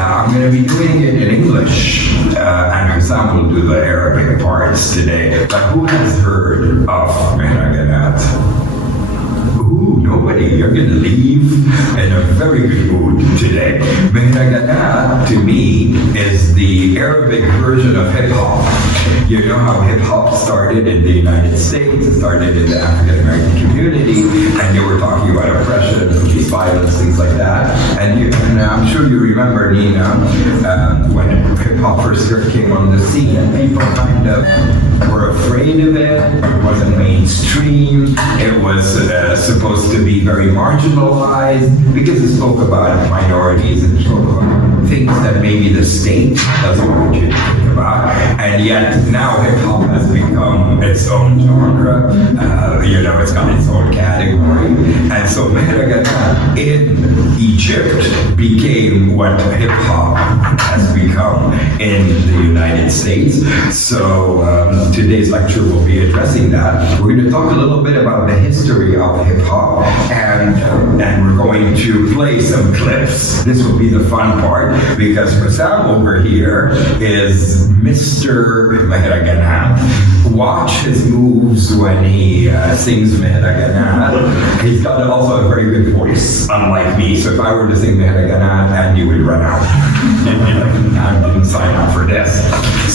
I'm going to be doing it in English, and Sam will do the Arabic parts today. But who has heard of Mahraganat? Ooh, nobody. You're going to leave in a very good mood today. Mahraganat, to me, is the Arabic version of hip-hop. You know how hip-hop started in the United States, it started in the African-American community, and they were talking about oppression, police violence, things like that. And I'm sure you remember, Nina, when hip-hop first came on the scene, and people kind of were afraid of it. It wasn't mainstream. It was supposed to be very marginalized because it spoke about minorities and spoke about things that maybe the state doesn't want you to think about. And yet now hip-hop has become its own genre. It's got its own category. And so Mahraganat in Egypt became what hip-hop has become in the United States. So today's lecture will be addressing that. We're going to talk a little bit about the history of hip-hop, and we're going to play some clips. This will be the fun part, because Sam over here is Mr. Mahraganat. Watch his moves when he sings Mahraganat. He's got also a very good voice, unlike me. So if I were to sing Mahraganat, and you would run out. I didn't sign up for this.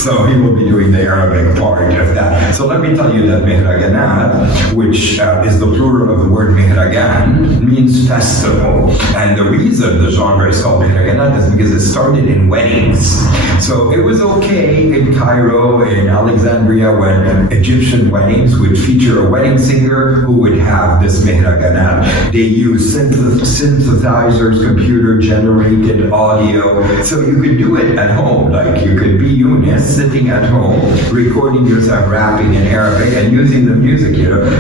So he will be doing the Arabic part of that. So let me tell you that Mahraganat, which is the plural of the word Mahragan, means festival. And the reason the genre is called Mahraganat is because it started in weddings. So it was okay in Cairo, in Alexandria, when Egyptian weddings would feature a wedding singer who would have this Mahraganat. They used synthesizers, computer-generated audio. So you could do it at home, like you could be Eunice sitting at home, recording yourself rapping in Arabic and using the music,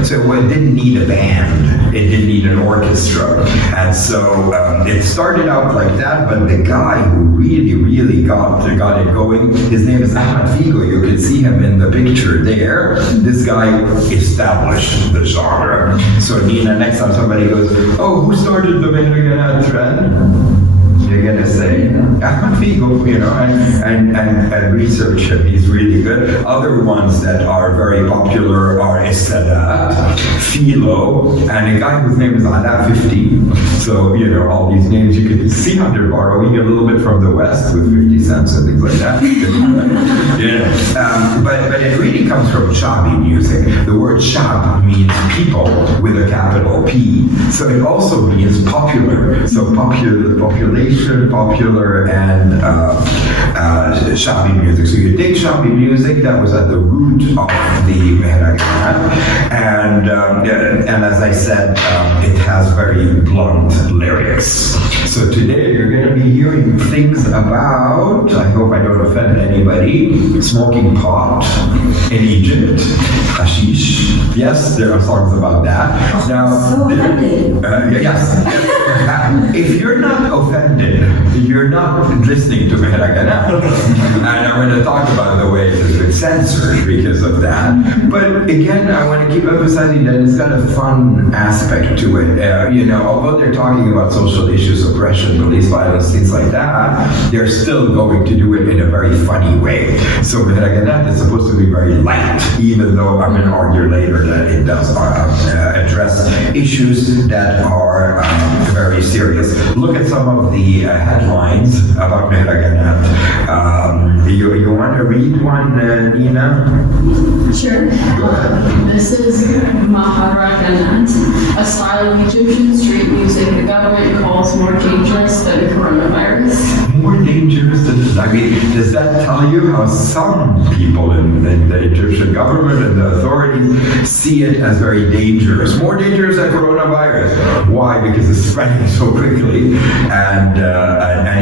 So it didn't need a band. It didn't need an orchestra. And so it started out like that, but the guy who really got it going, his name is Ahmed Figo. You can see him in the picture there. This guy established the genre. So Nina, next time somebody goes, oh, who started the Mahraganat trend? You're gonna say Ahmed Figo, and research him. He's really good. Other ones that are very popular are Sadat, Philo, and a guy whose name is Ala 50. So all these names you can see how they're borrowing a little bit from the West with 50 cents and things like that. But it really comes from Shabi music. The word Shab means people with a capital P. So it also means popular. So population, popular, and Shabi music. So you take Shabi music, that was at the root of the Mahraganat, and as I said, it has very blunt lyrics. So today you're going to be hearing things about, I hope I don't offend anybody, smoking pot in Egypt, hashish. Yes, there are songs about that. Now, yes. If you're not offended, you're not listening to Mahraganat. And I'm going to talk about the way it has been censored because of that. But again, I want to keep emphasizing that it's got a fun aspect to it. Although they're talking about social issues, oppression, police violence, things like that, they're still going to do it in a very funny way. So Mahraganat is supposed to be very light, even though I'm going to argue later that it does address issues that are very serious. Look at some of the headlines about Mahraganat. You want to read one, Nina? Sure. Go ahead. This is Mahraganat, a style of Egyptian street music the government calls more dangerous than coronavirus. More dangerous than this? I mean, does that tell you how some people in the Egyptian government and the authorities see it as very dangerous? More dangerous than coronavirus. Why? Because it's spreading so quickly, and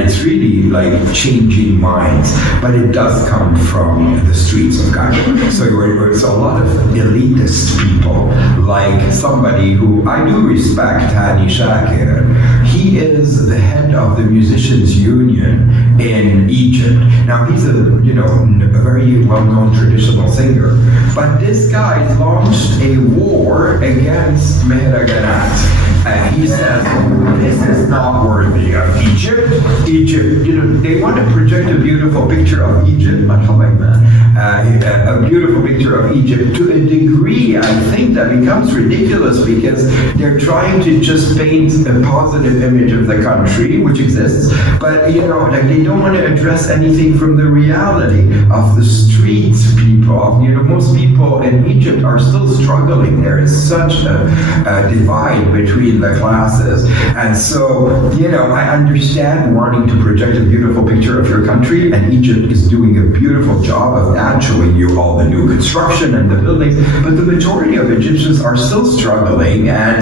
it's really like changing minds. But it does come from the streets of Cairo. So it's a lot of elitist people, like somebody who I do respect, Hani Shakir. He is the head of the Musicians Union in Egypt. Now he's a very well-known traditional singer, but this guy launched a war against Mahraganat. And he says, this is not worthy of Egypt, they want to project a beautiful picture of Egypt, a beautiful picture of Egypt to a degree, I think, that becomes ridiculous because they're trying to just paint a positive image of the country, which exists, but, like they don't want to address anything from the reality of the street people. Most people in Egypt are still struggling. There is such a divide between the classes. And so, I understand wanting to project a beautiful picture of your country, and Egypt is doing a beautiful job of that, showing you all the new construction and the buildings, but the majority of Egyptians are still struggling, and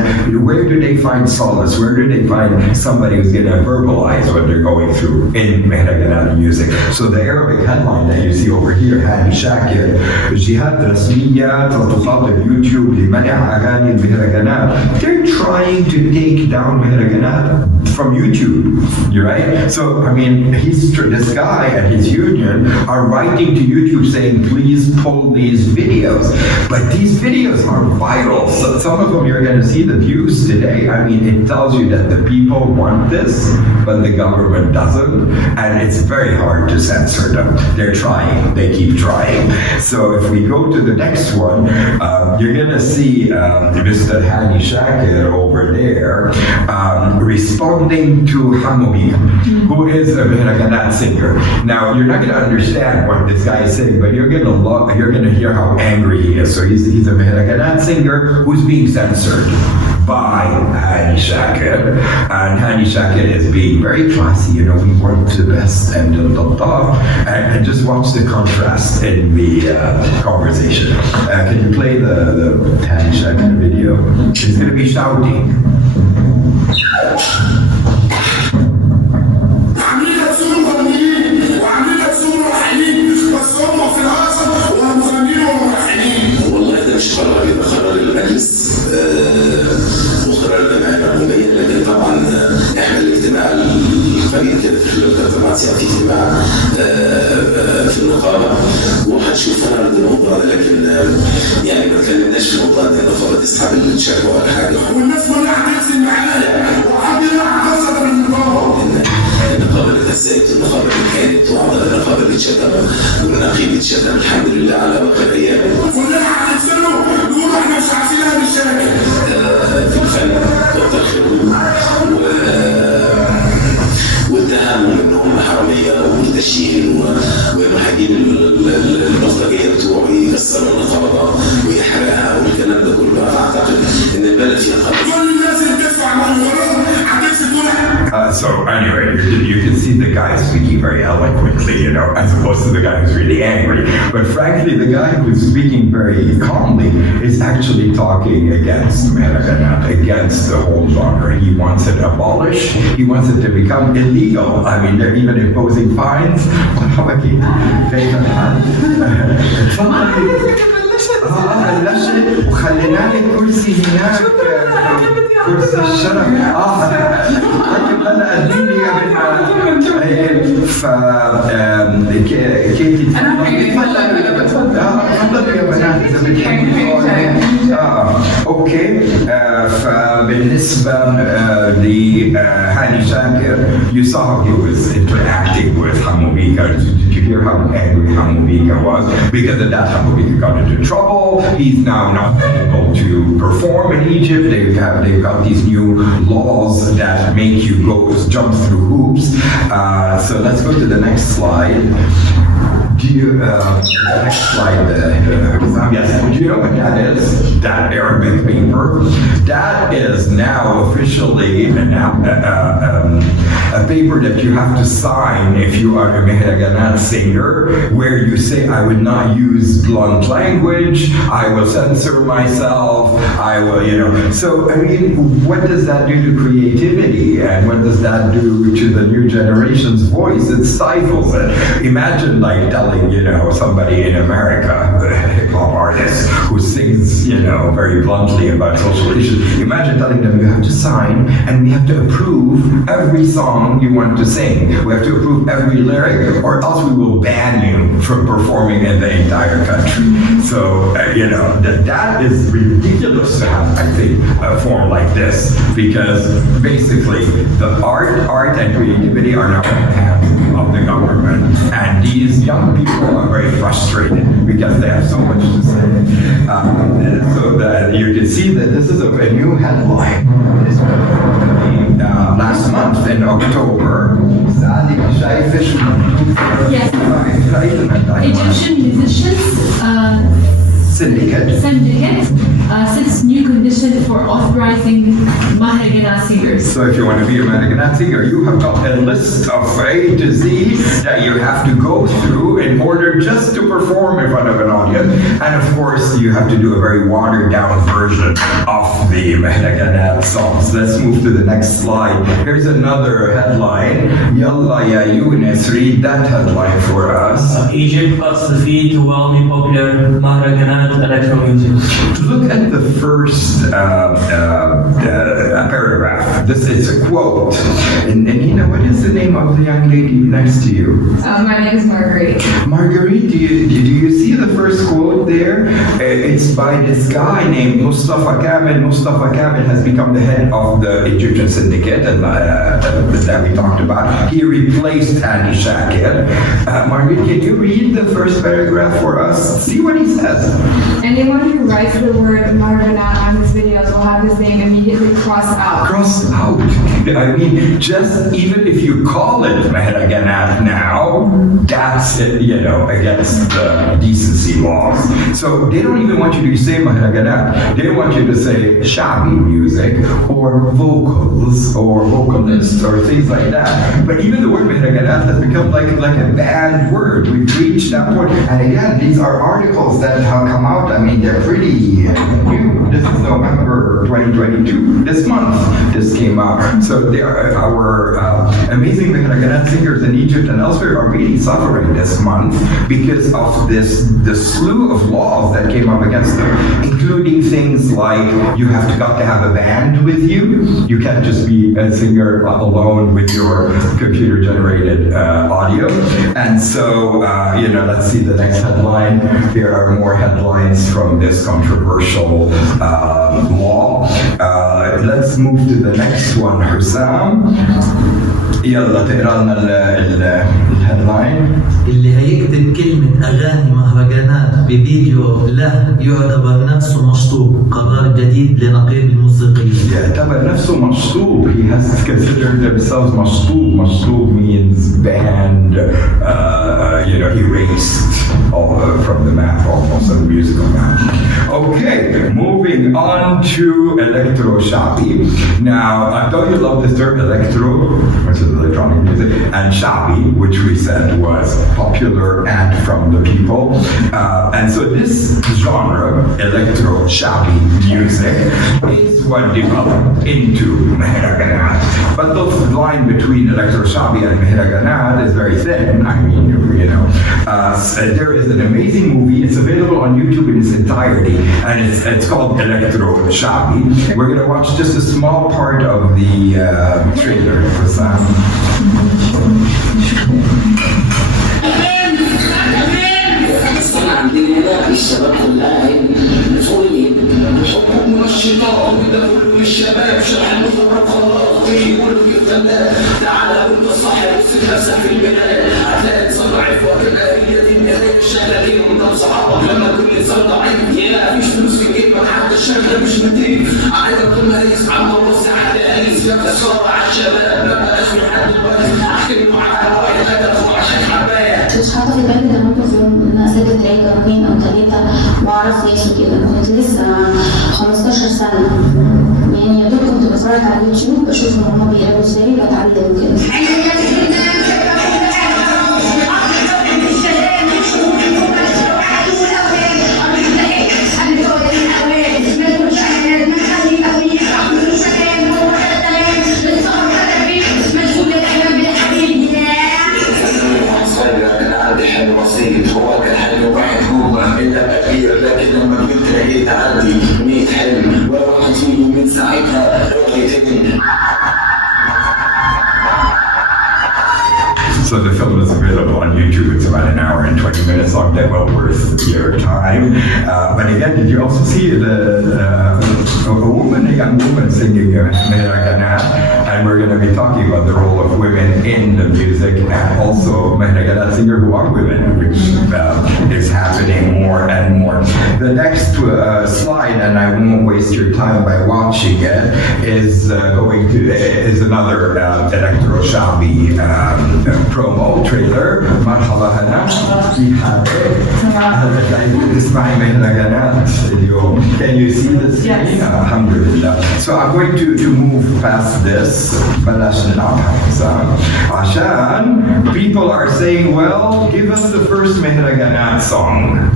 where do they find solace? Where do they find somebody who's going to verbalize what they're going through in Mahraganat music? So the Arabic headline that you see over here, Hani Shakir, جهات رسمية تخاطب يوتيوب لمنع أغاني المهرجانات. They're trying to take down Mahraganat from YouTube, you're right? So, this guy and his union are writing to YouTube saying, please pull these videos. But these videos are viral. So some of them you're going to see the views today. It tells you that the people want this, but the government doesn't. And it's very hard to censor them. They're trying. They keep trying. So if we go to the next one, you're going to see Mr. Hani Shakir over there responding to Hamoumi, who is a Mahraganat singer. Now, you're not going to understand what this guy is saying, but you're going to hear how angry he is. So he's a Mahraganat singer who's being censored by Hani Shakir, and Hani Shakir is being very classy, we want the best, and and just watch the contrast in the conversation. Can you play the Hani Shakir video? He's going to be shouting. والله ده مش قرار، يبقى قرار المجلس وقرار الجمعيه العموميه، لكن طبعا احنا الاجتماع القريب كده في خلال 3 ساعات سياتي اجتماع في النقابه وهنشوف هنعرض الموضوع ده، لكن ما اتكلمناش في الموضوع ده، النقابه تسحب الشكوى ولا حاجه. والناس كلها هتنزل معايا وحد يلعب خاصه بالنقابه. النقابه اللي اتهزقت، النقابه اللي كانت، وعضله النقابه اللي اتشتم، والنقيب اتشتم، الحمد لله على باقي الايام. كلنا هننزلوا نقول احنا مش عايزين اهل الشارع. في الفن كتر خيرهم واتهموا انهم حراميه ومرتشين ومحاجين البلطجيه بتوعه يكسروا النقابه ويحرقها والكلام ده كله. اعتقد ان البلد فيها خطر. كل الناس اللي بتدفع من وراهم هتكسب So anyway, you can see the guy speaking very eloquently, as opposed to the guy who's really angry. But frankly, the guy who's speaking very calmly is actually talking against Mahraganat, against the whole genre. He wants it abolished. He wants it to become illegal. They're even imposing fines. وخلينا لك كرسي هناك، كرسي الشرف. طيب هلا قدمي قبل ما كيتي تفضلي يا بنات اذا بتحبي. اوكي. فبالنسبه لهاني شاكر, you saw how he was interacting with Hamoumika. Did you hear how angry Hamoumika was? Because of that, Hamoumika got into trouble. He's now not able to perform in Egypt. They've got these new laws that make you jump through hoops. So let's go to the next slide. Next slide. Yes. Do you know what that is? That Arabic paper? That is now officially a paper that you have to sign if you are a Mahraganat singer, where you say, I would not use blunt language, I will censor myself, I will, So, what does that do to creativity? And what does that do to the new generation's voice? It stifles it. Imagine telling, somebody in America, a hip-hop artist who sings, very bluntly about social issues. Imagine telling them you have to sign and we have to approve every song song you want to sing. We have to approve every lyric, or else we will ban you from performing in the entire country. So, that is ridiculous to have, I think, a form like this, because basically the art and creativity are not in the hands of the government. And these young people are very frustrated because they have so much to say. So that you can see that this is a new headline. This was last month in October. Yes. Egyptian musicians Syndicate sets new condition for authorizing Mahraganat singers. So if you want to be a Mahraganat singer, you have got a list of A to Z that you have to go through in order just to perform in front of an audience. And of course, you have to do a very watered down version of the Mahraganat songs. Let's move to the next slide. Here's another headline. Yalla ya Yunus, read that headline for us. Egypt cuts the fee to wildly popular Mahraganat electro music. Look at the first paragraph. This is a quote. And Nina, what is the name of the young lady next to you? My name is Marguerite. Marguerite, do you see the first quote there? It's by this guy named Mustafa Kamel. Mustafa Kamel has become the head of the Egyptian syndicate that we talked about. He replaced Andy Shakir. Marguerite, can you read the first paragraph for us? See what he says. Anyone who writes the word Mahraganat on his videos will have his name immediately crossed out. Crossed out. I mean, just even if you call it Mahraganat now, that's against the decency laws. So they don't even want you to say Mahraganat. They want you to say Shabi music or vocals or vocalists or things like that. But even the word Mahraganat has become like a banned word. We've reached that point. And again, these are articles that have come out. I mean, they're pretty new. This is November 2022. This month, this came out. So they are, our amazing Mahraganat singers in Egypt and elsewhere are really suffering this month because of the slew of laws that came up against them, including things like you got to have a band with you. You can't just be a singer alone with your computer-generated audio. And so, let's see the next headline. There are more headlines from this controversial law. Let's move to the next one, Hussam. يلا تقرا لنا الهيدلاين. اللي هيكتب كلمة أغاني مهرجانات بفيديو له يعتبر نفسه مشطوب. قرار جديد لنقيب الموسيقيين. يعتبر نفسه مشطوب. He has considered themselves مشطوب. مشطوب means banned, erased from the map, almost a musical map. Okay, moving on to electro shabi. Now, don't you love this term electro, which is electronic music, and shabi, which we said was popular and from the people. And so this genre, electro shabi music, is what developed into Mahraganat. But the line between electro shabi and Mahraganat is very thin. I mean, there is an amazing movie. It's available on YouTube in its entirety, and it's called Electro Shabi. We're going to watch just a small part of the trailer for Sam. الشباب كلها مسؤولين حكم الشيطان ويدخلوا الشباب شرح المخرج خلاص يقولوا يفهمنا تعالى وانت صاحي وسيب نفسك في البلاد هتلاقي تصنع في وقت الآلية دي النهاية الشغالين وانت صحابك لما كل انسان ضعيف يا مفيش فلوس في جيبك حتى الشغل مش نضيف عايزك طول ما قايس عم بص على قايس جاب خسارة على الشباب ما بقاش في حد كويس احكي معاها واحد هدف وعشان حبايه مش حاطه في بالي ان ممكن في يوم ان انا اسجل تراك او 2 أو 3 واعرف ياسو كده. كنت لسه 15 سنه يعني يا دوب كنت بتفرج على اليوتيوب بشوف ان هما بيقروا ازاي بتعلم كده. هو كان حلم واحد جوه الا كبير لكن لما كنت لقيت عندي 100 حلم ولا واحد فيهم من ساعتها رغيتني So the film is available on YouTube. It's about an hour and 20 minutes long, that well worth your time. But again, did you also see a young woman singing Mahraganat? And we're going to be talking about the role of women in the music and also Mahraganat singer who are women, which is happening more and more. The next slide, and I won't waste your time by watching it, is another electro-shabi promo trailer. Mahraganat اسمعي مهرجانات اليوم. Can you see this? Yes. Alhamdulillah. So I'm going to move past this. بلاش نلعبها حسام. عشان people are saying, well, give us the first Mahraganat song.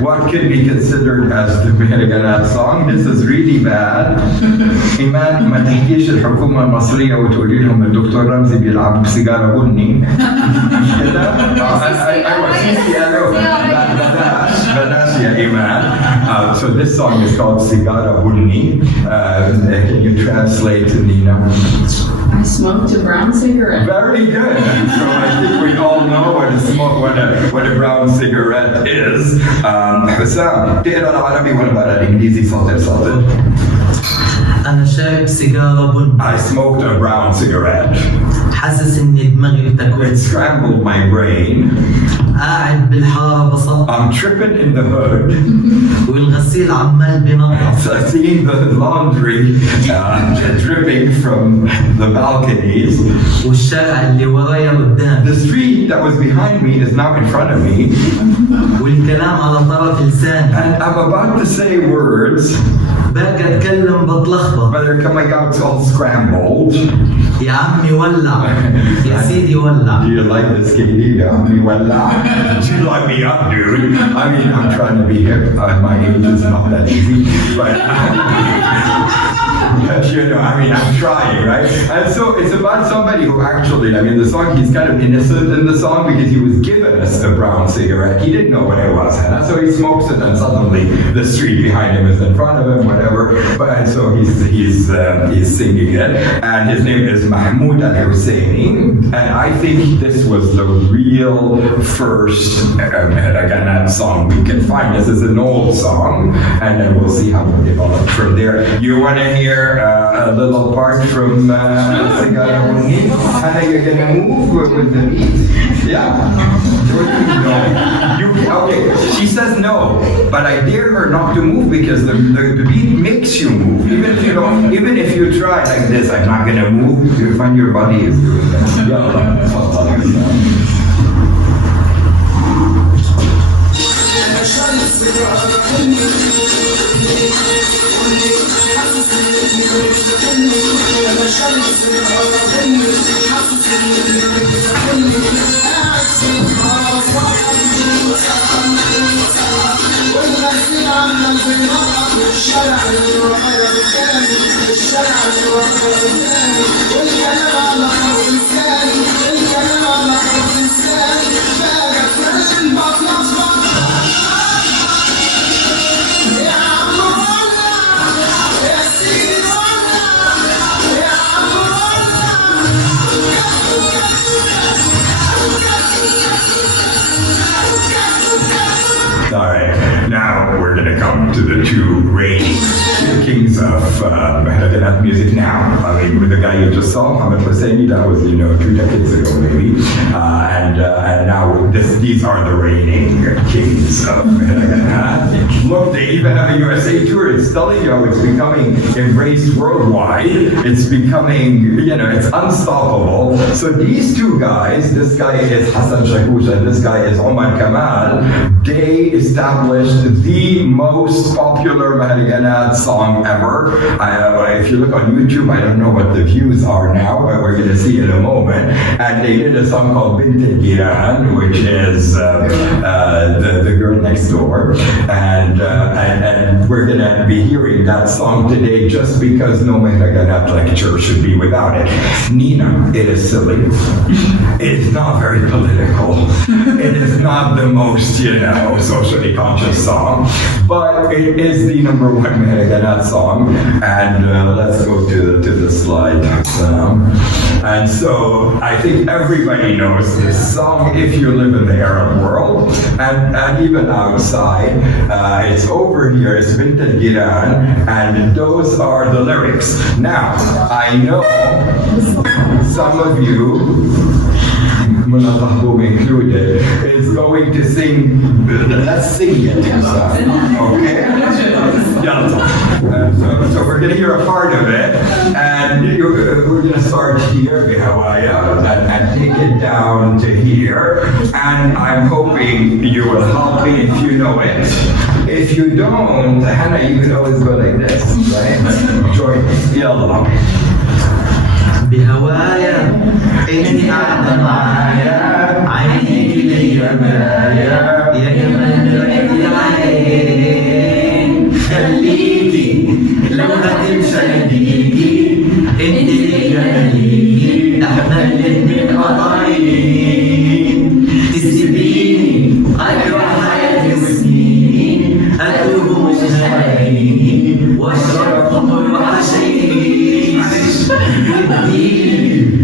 What can be considered as the Mahraganat song? This is really bad. إيمان ما تحكيش الحكومة المصرية وتقولي لهم الدكتور رمزي بيلعب بسيجارة بني. كده؟ أيوة سيسي قالوا بلاش يا إيمان. So this song is called Sigara Bunni. Can you translate, Nina? I smoked a brown cigarette. Very good. So I think we all know what a brown cigarette is. حسام تقرا العربي ولا بقرا الانجليزي؟ صوت أنا شارب سيجارة بني. I smoked a brown cigarette. حاسس إني دماغي It بتاكل. scrambled my brain. قاعد بالحارة بصلي. I'm tripping in the hood. والغسيل عمال بينظف. Seeing the laundry dripping from the balconies. والشارع اللي ورايا قدام. The street that was behind me is now in front of me. والكلام على طرف لساني. And I'm about to say words. باجي اتكلم بتلخبط. But they're coming out all scrambled. يا عمي ولع. يا سيدي ولع. Do you like this, Katie? Yeah, I mean, well, you like me up, dude. I mean, I'm trying to be hip. My age is not that easy, but you know, I mean, I'm trying, right? And so it's about somebody who actually, I mean, the song, he's kind of innocent in the song because he was given a brown cigarette. He didn't know what it was, and so he smokes it, and suddenly the street behind him is in front of him, whatever. But and so he's singing it, and his name is Mahmoud al-Husseini, and I think this was the real first Mahraganat song we can find. This is an old song, and then we'll see how we develop from there. You want to hear a little part from Sigara Bunni? And then you're gonna move with the beat. Yeah. No. Okay. She says no, but I dare her not to move because the beat makes you move. Even if you try like this, I'm not gonna move. You find your body is doing that. All right, now we're going to come to the two reigning kings of Mahraganat music now. I mean, with the guy you just saw, Mohammed Husseini, that was, 2 decades ago maybe. And now these are the reigning kings of Mahraganat. Look, they even have a USA tour. It's telling you it's becoming embraced worldwide. It's becoming, it's unstoppable. So these two guys, this guy is Hassan Shakush and this guy is Omar Kamal, they established the most popular Mahraganat song ever. If you look on YouTube, I don't know what the views are now, but we're going to see in a moment. And they did a song called Bint al-Giran, which is the girl next door. And we're going to be hearing that song today just because no Mahraganat lecture should be without it. Nina, it is silly. It is not very political. It is not the most, socially conscious song, but it is the #1 Mahraganat song. And let's go to the slide. And so I think everybody knows this song if you live in the Arab world, and even outside. It's over here, it's Bint al-Giran, and those are the lyrics. Now, I know some of you, Munatahbub included, is going to sing. Let's sing it, okay? So we're going to hear a part of it, and we're going to start here, and take it down to here, and I'm hoping you will help me if you know it. If you don't, Hannah, you can always go like this, right? Join me. Yalla. بهوايا انت قاعدة معايا عينيك ليا مرايا يا جمال رأيت العين خليكي لو هتمشي هديكي انت ليا مليكي احنا الاتنين قطعين تسيبيني ايوه حياتي وسنيني اتوب مش هلاقيني واشرب خمر وحشيش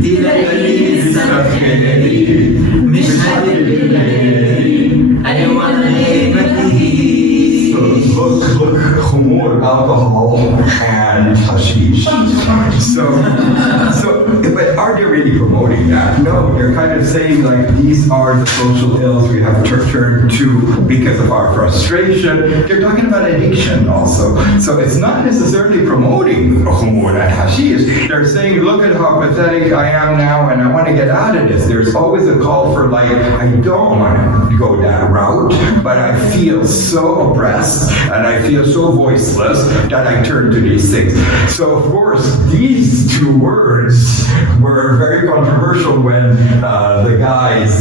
تلاقي السفاري مش هتبقى أيوة Look, khumur, alcohol, and hashish. But are they really promoting that? No, they're kind of saying like these are the social ills we have turned to because of our frustration. They're talking about addiction also. So it's not necessarily promoting khumur and hashish. They're saying, look at how pathetic I am now and I want to get out of this. There's always a call for like, I don't want to go that route, but I feel so oppressed and I feel so voiceless that I turn to these things. So of course, these two words were very controversial when the guys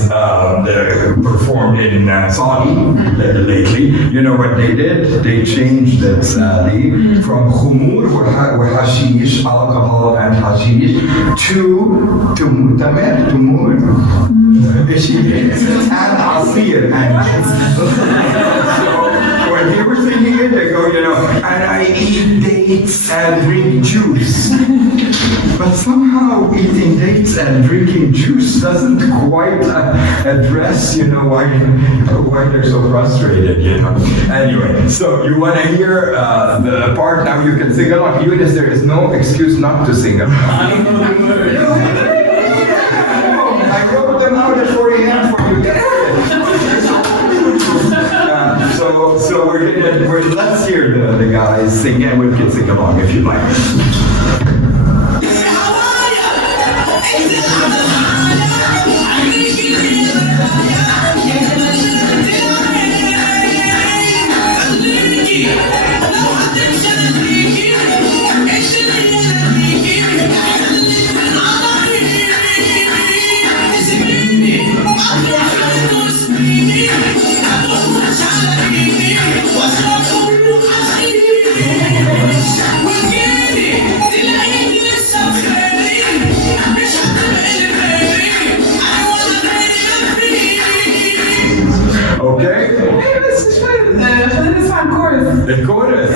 performed in Saudi lately. You know what they did? They changed it sadly from khumur wa hashish, alcohol and hashish, to mutamer, tumur, and asir. So when they were singing it, they go, and I eat dates and drink juice. But somehow eating dates and drinking juice doesn't quite address, why they're so frustrated, Anyway, so you want to hear the part now you can sing along. Eunice, there is no excuse not to sing along. I wrote them out at 4 a.m. for you. So let's hear the guys sing, and we can sing along if you like. الكورس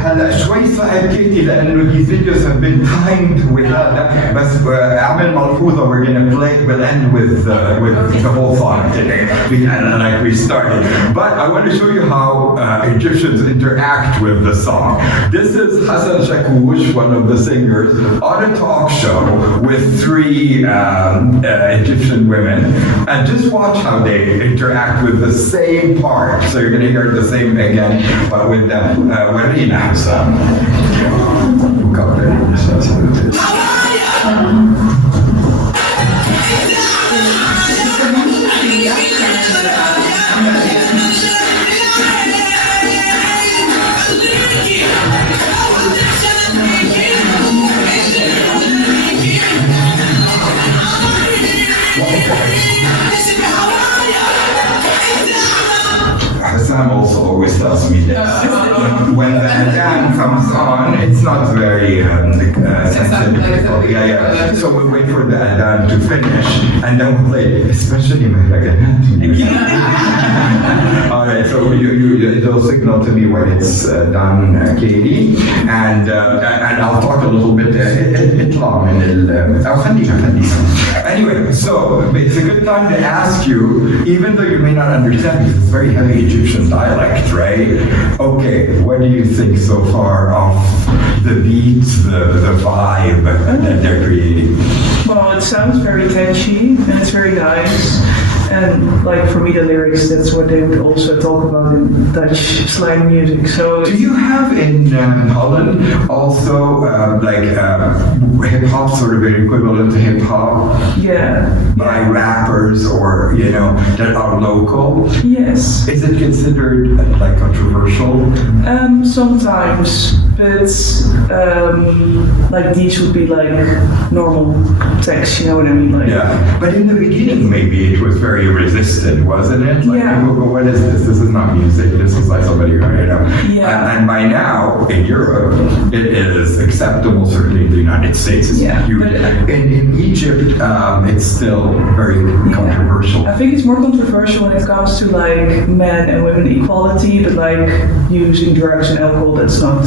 هلا شوي صعب كيتي لانه these videos have been timed with that بس اعمل ملحوظه we're gonna play we'll end with the whole song today like we started, but I want to show you how Egyptians interact with the song. This is Hassan Shakouch, one of the singers, on a talk show with 3 Egyptian women, and just watch how they interact with the same part. So you're going to hear the same again, but with them. ورينا حسام. Hassan also always tells me that when the adhan from comes on, it's not very sensitive. Yeah. So we'll wait for the adhan to finish, and then we'll play, especially Mahraganat. All right, so you'll signal to me when it's done, Katie, and I'll talk a little bit. Anyway, so it's a good time to ask you, even though you may not understand, because it's very heavy Egyptian dialect, right? Okay, what do you think so far of the beats, the vibe that they're creating? Well, it sounds very catchy and it's very nice. And like for me, the lyrics, that's what they would also talk about in Dutch slang music. So do you have in Holland also hip hop, sort of an equivalent to hip hop? Yeah. By rappers or, that are local? Yes. Is it considered like controversial? Sometimes, but like these would be like normal text, you know what I mean? Like, yeah, but in the beginning maybe it was very resisted, wasn't it? Like, yeah. What is this? This is not music. This is like somebody, Yeah. And by now in Europe, it is acceptable. Certainly in the United States, it's huge. In Egypt, it's still very controversial. I think it's more controversial when it comes to like men and women equality, but like using drugs and alcohol, that's not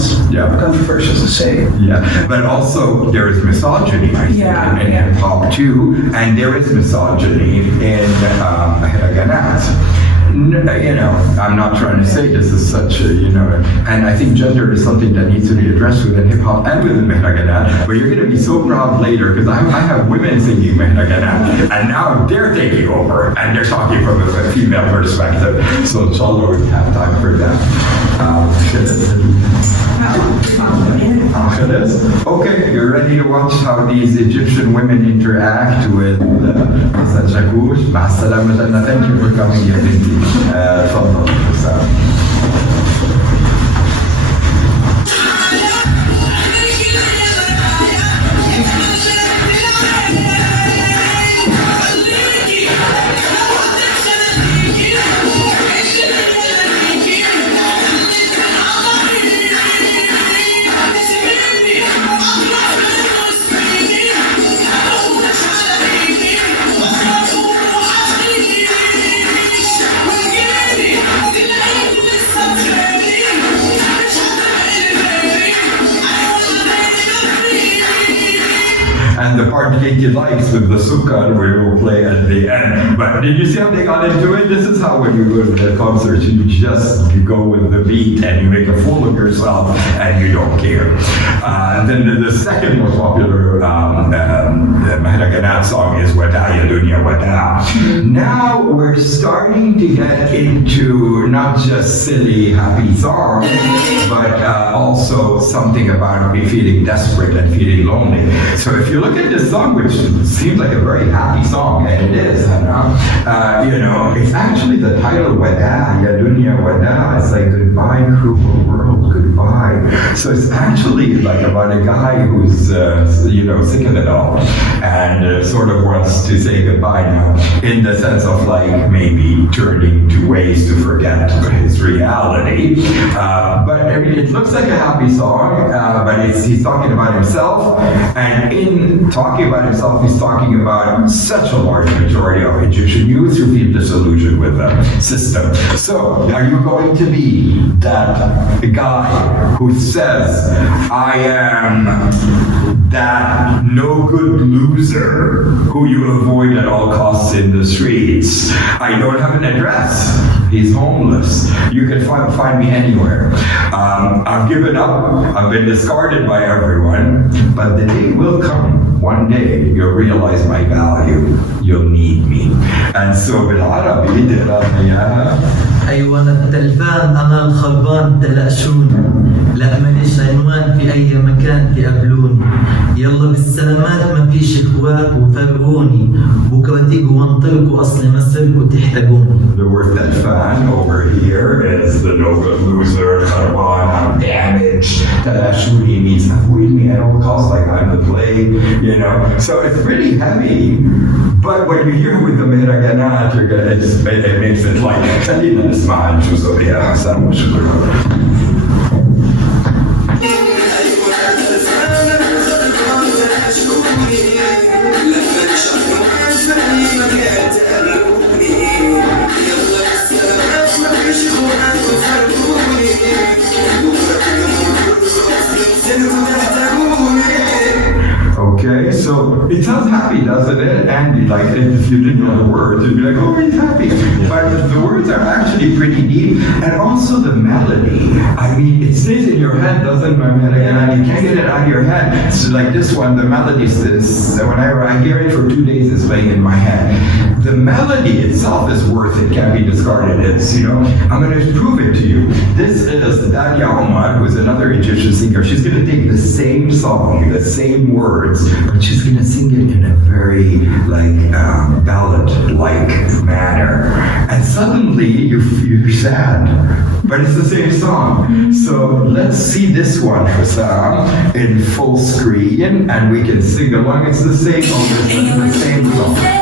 controversial to say. Yeah, but also there is misogyny, I think, in hip hop too, and there is misogyny in Mahraganat. I'm not trying to say this is such a, and I think gender is something that needs to be addressed within hip hop and within Mahraganat, but you're going to be so proud later because I have women singing Mahraganat and now they're taking over and they're talking from a female perspective. So inshallah we have time for that. Okay, you're ready to watch how these Egyptian women interact with Sajagoush. Thank you for coming here, Binti. And the part Katie likes with the sukkah, we will play at the end. But did you see how they got into it? This is how when you go to the concert, you just go with the beat and you make a fool of yourself and you don't care. And then the second most popular Mahraganat song is Wada Ya Dunya Wada. Now we're starting to get into not just silly, happy songs, but also something about feeling desperate and feeling lonely. So if you look at this song, which seems like a very happy song, and it is, it's actually the title Wada, Ya Dunya Wada. It's like goodbye, cruel world, goodbye. So it's actually like about a guy who's, sick of it all and sort of wants to say goodbye now in the sense of like maybe turning to ways to forget his reality. But I mean, it looks like a happy song, but he's talking about himself, and in talking about himself, he's talking about such a large majority of Egyptian youth who feel disillusioned with the system. So, are you going to be that guy who says, I am that no good loser who you avoid at all costs in the streets? I don't have an address. He's homeless. You can find me anywhere. I've given up. I've been discarded by everyone. But the day will come. One day you'll realize my value. You'll need me. And so بالعربي تقرأ أيوة التلفان أنا الخربان تلقشون لا ماليش عنوان في أي مكان تقابلوني يلا بالسلامات ما فيش إخوات وفرقوني بكرة تيجوا وانطركوا أصل مصيركوا تحتاجوني. The word telfan over here is the no good loser, خربان, I'm damaged. تلقشوني means avoid me at all costs, like I'm the plague, So it's pretty heavy. But when you hear with the Mahraganat, it makes it like خلينا نسمع نشوف بها حسن وشكرا. handy, like if you didn't know the words, you'd be like, oh, he's happy. But the words are actually pretty deep, and also the melody. I mean, it stays in your head, doesn't it? You can't get it out of your head. So like this one, the melody says, whenever I hear it for 2 days, it's playing in my head. The melody itself is worth it, can't be discarded. It's, you know, I'm going to prove it to you. This is Dalia Omar, who's another Egyptian singer. She's going to take the same song, the same words, but she's going to sing it in a very, like, ballad-like manner. And suddenly, you're sad. But it's the same song. So let's see this one, Hussam, in full screen, and we can sing along. It's the same song.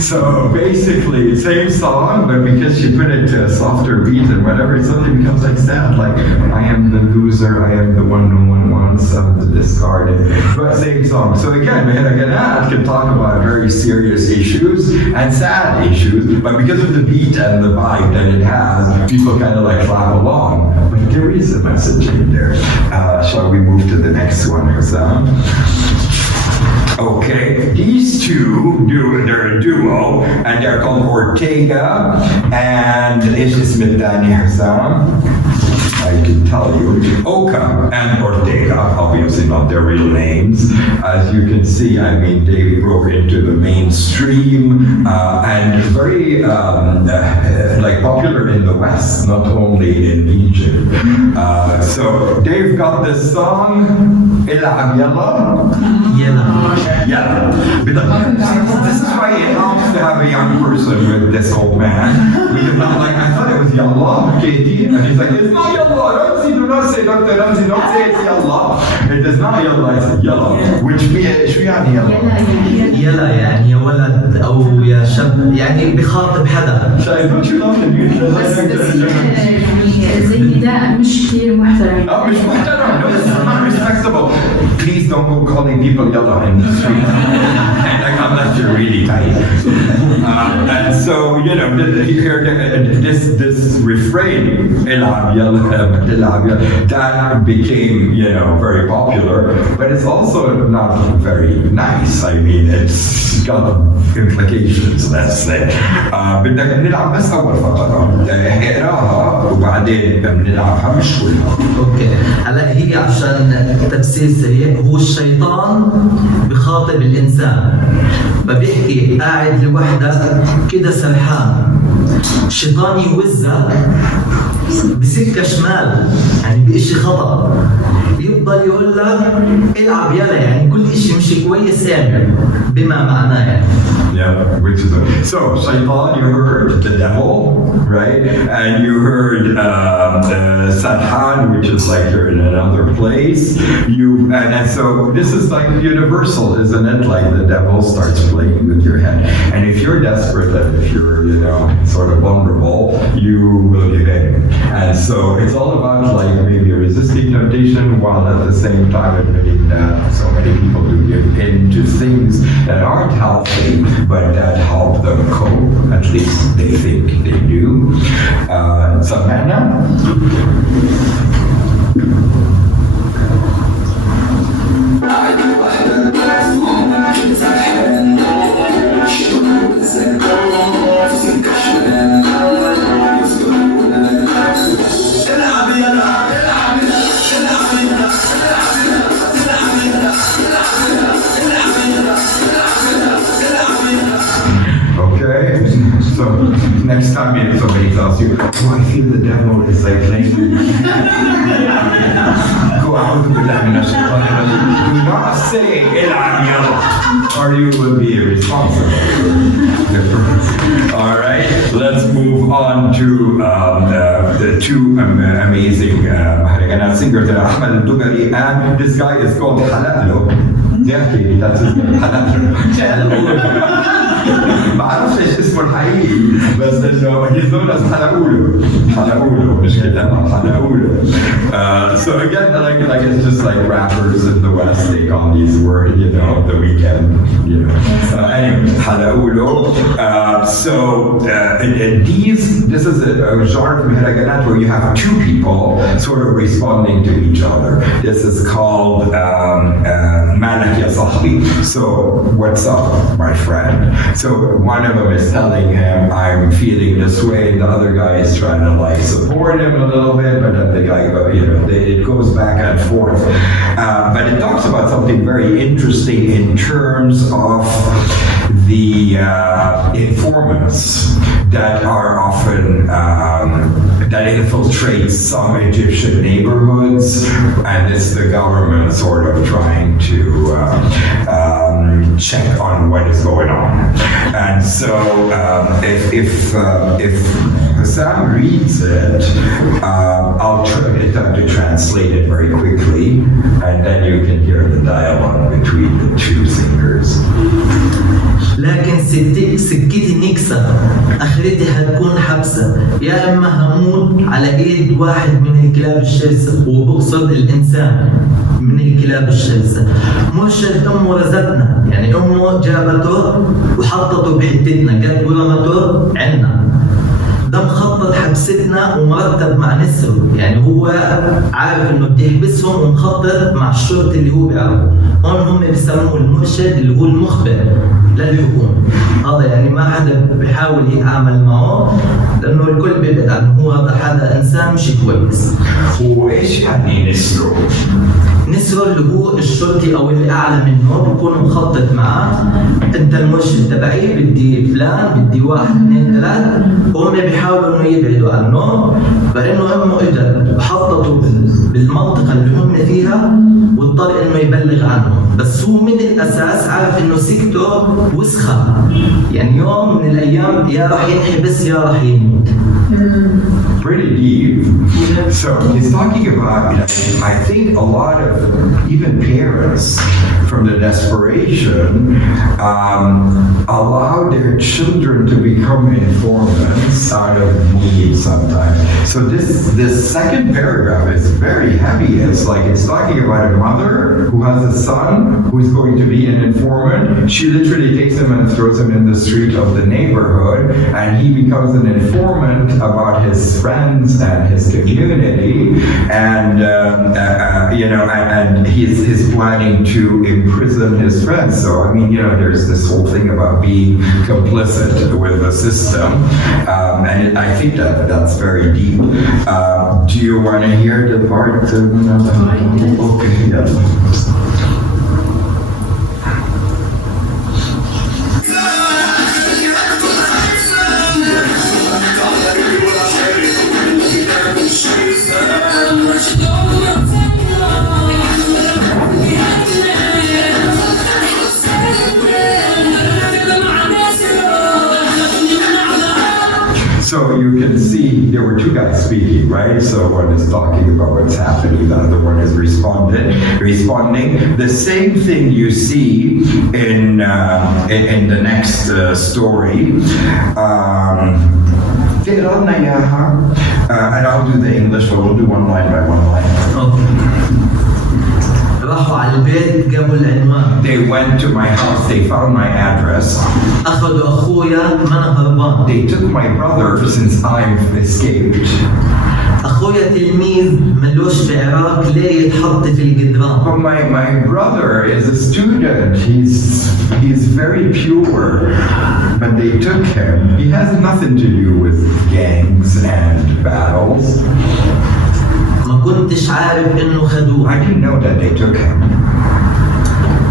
So basically, same song, but because she put it to a softer beat and whatever, it suddenly becomes like sad, like I am the loser, I am the one no one wants, I'm the discarded. But same song. So again, Mahraganat can talk about very serious issues and sad issues, but because of the beat and the vibe that it has, people kind of like clap along. But there is a message in there. Shall we move to the next one, Hussam? Okay, these two they're a duo, and they're called Ortega and Ish Ismail Hussam. I can tell you, Oka and Ortega, obviously not their real names. As you can see, I mean, they broke into the mainstream and very like popular in the West, not only in Egypt. So they've got this song, Il'ab Yalla. Yeah. This is why it helps to have a young person with this old man. We did not like, I thought it was Yalla, Katie, and he's like, it's not Yalla. Do not say Dr. Ramzi, don't say it's Yalla. It is not Yalla, it's Yalla. Which شو يعني Yalla? يلا يعني يا ولد او يا شاب يعني بخاطب حدا. Don't you love the music? يعني زي نداء مش كثير محترم. مش محترم. No, this is not respectable. Please don't go calling people Yalla in the street. Like, unless you're really tight. And so, you know, this refrain, Il'ab Yalla, that became, you know, very popular, but it's also not very nice. I mean, it's got implications, let's say. بدك نلعب بس أول فقرة اقراها وبعدين بنلعبها مش كلها. اوكي، هلا هي عشان تفسير سريع، هو الشيطان بخاطب الإنسان، فبيحكي قاعد لوحدك كده سرحان، الشيطان يوزك بسكة شمال، يعني بإشي خطأ، بيفضل يقول لك العب يلا، يعني كل إشي مشي كويس اعمل، بما معناه يعني. Yeah, which is so Shaitan, you heard the devil, right? And you heard Sadhan, which is like you're in another place. And so this is like universal, isn't it? Like the devil starts playing with your head, and if you're desperate, and if you're, you know, sort of vulnerable, you will give in. And so it's all about like maybe resisting temptation while at the same time admitting that so many people do give in to things that aren't healthy, but that help them cope. At least they think they do. Savannah? So next time if somebody tells you, oh, I feel the devil is like playing with me. Go out with that. Do not say Il'ab Yalla, or you will be responsible. All right, let's move on to the two amazing Mahraganat singers, Ahmed al-Dugari, and this guy is called Halalo. يحكي that's his name. ما اعرفش ايش اسمه الحقيقي بس انه he's known as حلقولو مش كده حلقولو. So again, like it's just like rappers in the West take on these words, you know, the weekend, you know. Anyway, حلقولو. So this is a genre of Mahraganat where you have two people sort of responding to each other. This is called Malak ya Sahbi. So what's up, my friend? So one of them is telling him, I'm feeling this way, and the other guy is trying to like support him a little bit, but then the guy, it goes back and forth. But it talks about something very interesting in terms of the informants that are often that infiltrate some Egyptian neighborhoods, and it's the government sort of trying to check on what is going on. And so if Hassan reads it, I'll attempt to translate it very quickly, and then you can hear the dialogue between the two singers. لكن سكتي نكسة، اخرتي هتكون حبسة، يا اما هموت على ايد واحد من الكلاب الشرسة، وبقصد الانسان من الكلاب الشرسة. مرشد امه رزتنا، يعني امه جابته وحطته بحتتنا، جت ورمته عنا. ده مخطط حبستنا ومرتب مع نسره، يعني هو عارف انه بتحبسهم ومخطط مع الشرطي اللي هو بيعرفه. هون هم بيسموه المرشد اللي هو المخبر للحكومة. هذا يعني ما حدا بيحاول يتعامل معه لانه الكل بيبعد عنه، هو هذا حدا انسان مش كويس. وايش يعني نسره؟ نسره اللي هو الشرطي او اللي اعلى منه بيكون مخطط معاه، انت المرشد تبعي بدي فلان بدي 1 2 3، هم بيحاولوا انه يبعدوا عنه، فانه امه اجت وحطته بالمنطقه اللي هم فيها واضطر انه يبلغ عنهم، بس هو من الاساس عارف انه سكته وسخه، يعني يوم من الايام يا راح ينحبس يا راح يموت. Pretty deep. So he's talking about, I think a lot of even parents from the desperation allow their children to become informants out of need sometimes. So this second paragraph is very heavy. It's like it's talking about a mother who has a son who is going to be an informant. She literally takes him and throws him in the street of the neighborhood, and he becomes an informant about his friends and his community, and and he's planning to imprison his friends. So I mean, there's this whole thing about being complicit with the system, and I think that's very deep. Do you want to hear the part? Okay, yeah. So you can see there were two guys speaking, right? So one is talking about what's happening, the other one is responding. The same thing you see in the next story. And I'll do the English, but we'll do one line by one line. Okay. راحوا على البيت جابوا العنوان. They went to my house, they found my address. أخذوا أخويا من هربان. They took my brother since I've escaped. أخويا تلميذ ملوش في العراق ليه يتحط في الجدران. But my brother is a student. He's very pure. But they took him. He has nothing to do with gangs and battles. ما كنتش عارف إنه خدوه. I didn't know that they took him.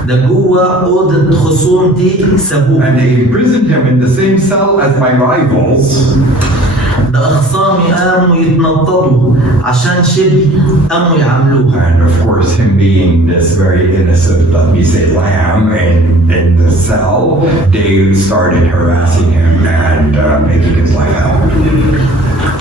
ده جوا أوضة خصومتي سابوه. And they imprisoned him in the same cell as my rivals. ده أخصامي قاموا يتنططوا عشان شبه قاموا يعملوه. And of course, him being this very innocent, let me say, lamb in the cell, they started harassing him and making his life hell.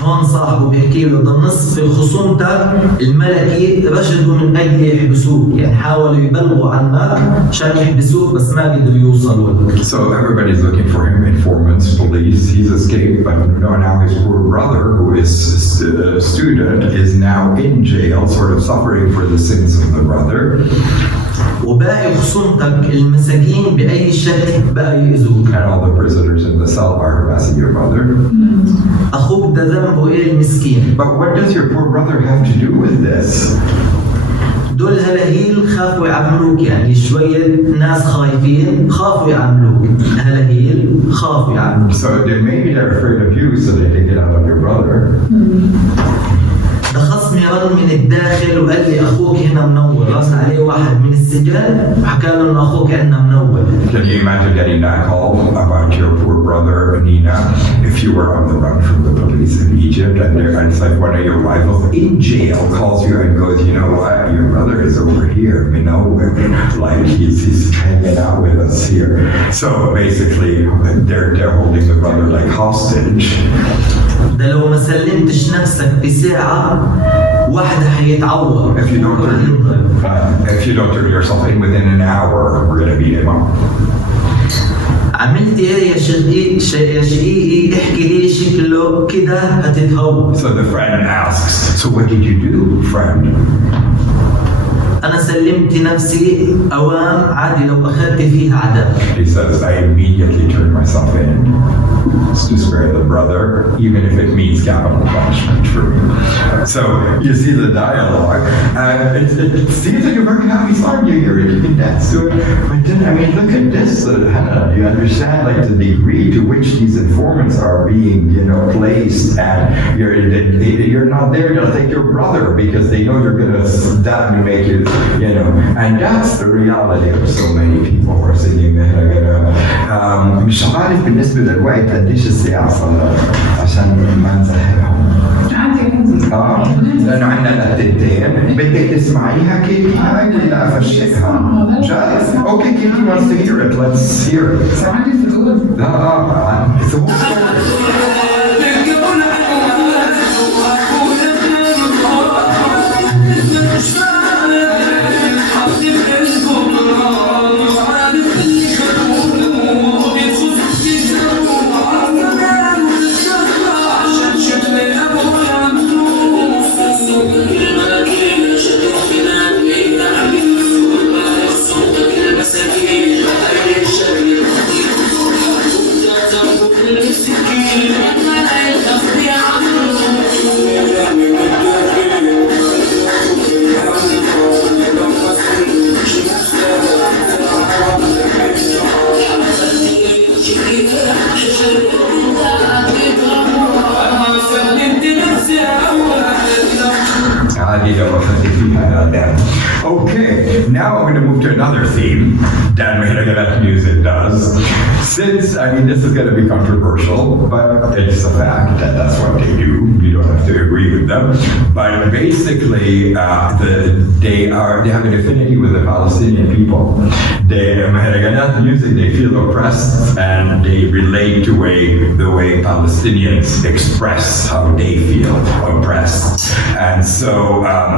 هون صاحبه بيحكي له ده نصف خصومتك الملكي رشدوا من أجل يحبسوك، يعني حاولوا يبلغوا عنك عشان يحبسوك بس ما قدروا يوصلوا لك. So everybody's looking for him, informants, police, he's escaped, but no, now his poor brother, who is a student, is now in jail, sort of suffering for the sins of the brother. وباقي خصومتك المساجين بأي شكل بقى يأذوك. And all the prisoners in the cell are harassing your brother. أخوك ده ذنبه إيه المسكين؟ But what does your poor brother have to do with this? دول هلاهيل خافوا يعملوك، يعني شوية ناس خايفين خافوا يعملوك، هلاهيل خافوا يعملوك. So maybe they're afraid of you, so they take it out on your brother. ده خصمي رن من الداخل وقال لي أخوك هنا منور، رأس عليه واحد من السجان وحكى له إن أخوك عندنا منور. Can you imagine getting that call about your poor brother, Nina, if you were on the run from the police in Egypt, and it's like one of your rivals in jail calls you and goes, you know what, your brother is over here, you know, like he's hanging out with us here. So basically, they're holding the brother like hostage. ده لو ما سلمتش نفسك في ساعة واحدة هيتعور. If you don't turn yourself in within an hour, we're gonna beat him up. عملت ايه يا شقيقي احكي لي شكله كده هتتهور. So the friend asks, so what did you do, friend? أنا سلمت نفسي أوام عادي لو أخذت فيها عذاب. He says, I immediately turned myself in to spare the brother, even if it means capital punishment for me. So you see the dialogue. It seems like a very happy song you hear it. You can dance to it. But then, I mean, look at this, Hannah. You understand like the degree to which these informants are being, you know, placed, and you're not there to take your brother because they know you're gonna that will make you, you know. And that's the reality of so many people who are singing Mahraganat. مش عارف بالنسبة للوقت قديش الساعة صار عشان ما نزهقهم. لأنه عندنا دقيقتين. بدك تسمعيها كيكي هاي ولا أفشيها؟ جاهز؟ Okay, Kiki wants to hear it. Let's hear it. سمعني فضول. It's a whole story. Okay, now I'm going to move to another theme that Mahraganat music does. Since, I mean, this is going to be controversial, but it's a fact that that's what they do. You don't have to agree with them. But basically, they have an affinity with the Palestinian people. Mahraganat music, they feel oppressed, and they relate to the way Palestinians express how they feel oppressed. And so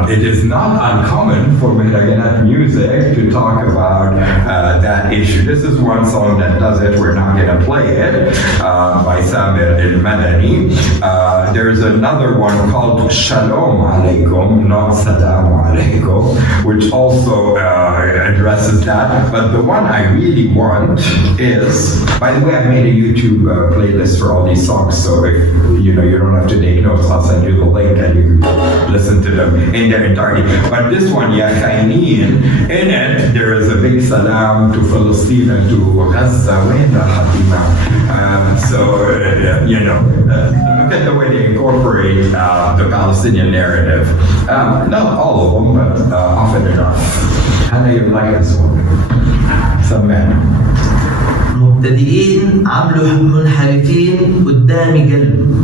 it is not uncommon for Mahraganat music to talk about that issue. This is one song that does it. We're not going to play it by Samir al-Madani. There's another one called Shalom Alaikum, not Salam Alaikum, which also addresses that. But the one I really want is, by the way, I made a YouTube playlist for all these songs, so if you don't have to take notes, I'll send you the link and you can listen to them in their entirety. But this one, Ya Khainin, in it, there is a big salam to Palestine and to Gaza, look at the way they incorporate the Palestinian narrative. Not all of them, but often enough. How do you like this one? Some men. مبتدئين عملوا منحرفين قدامي قلب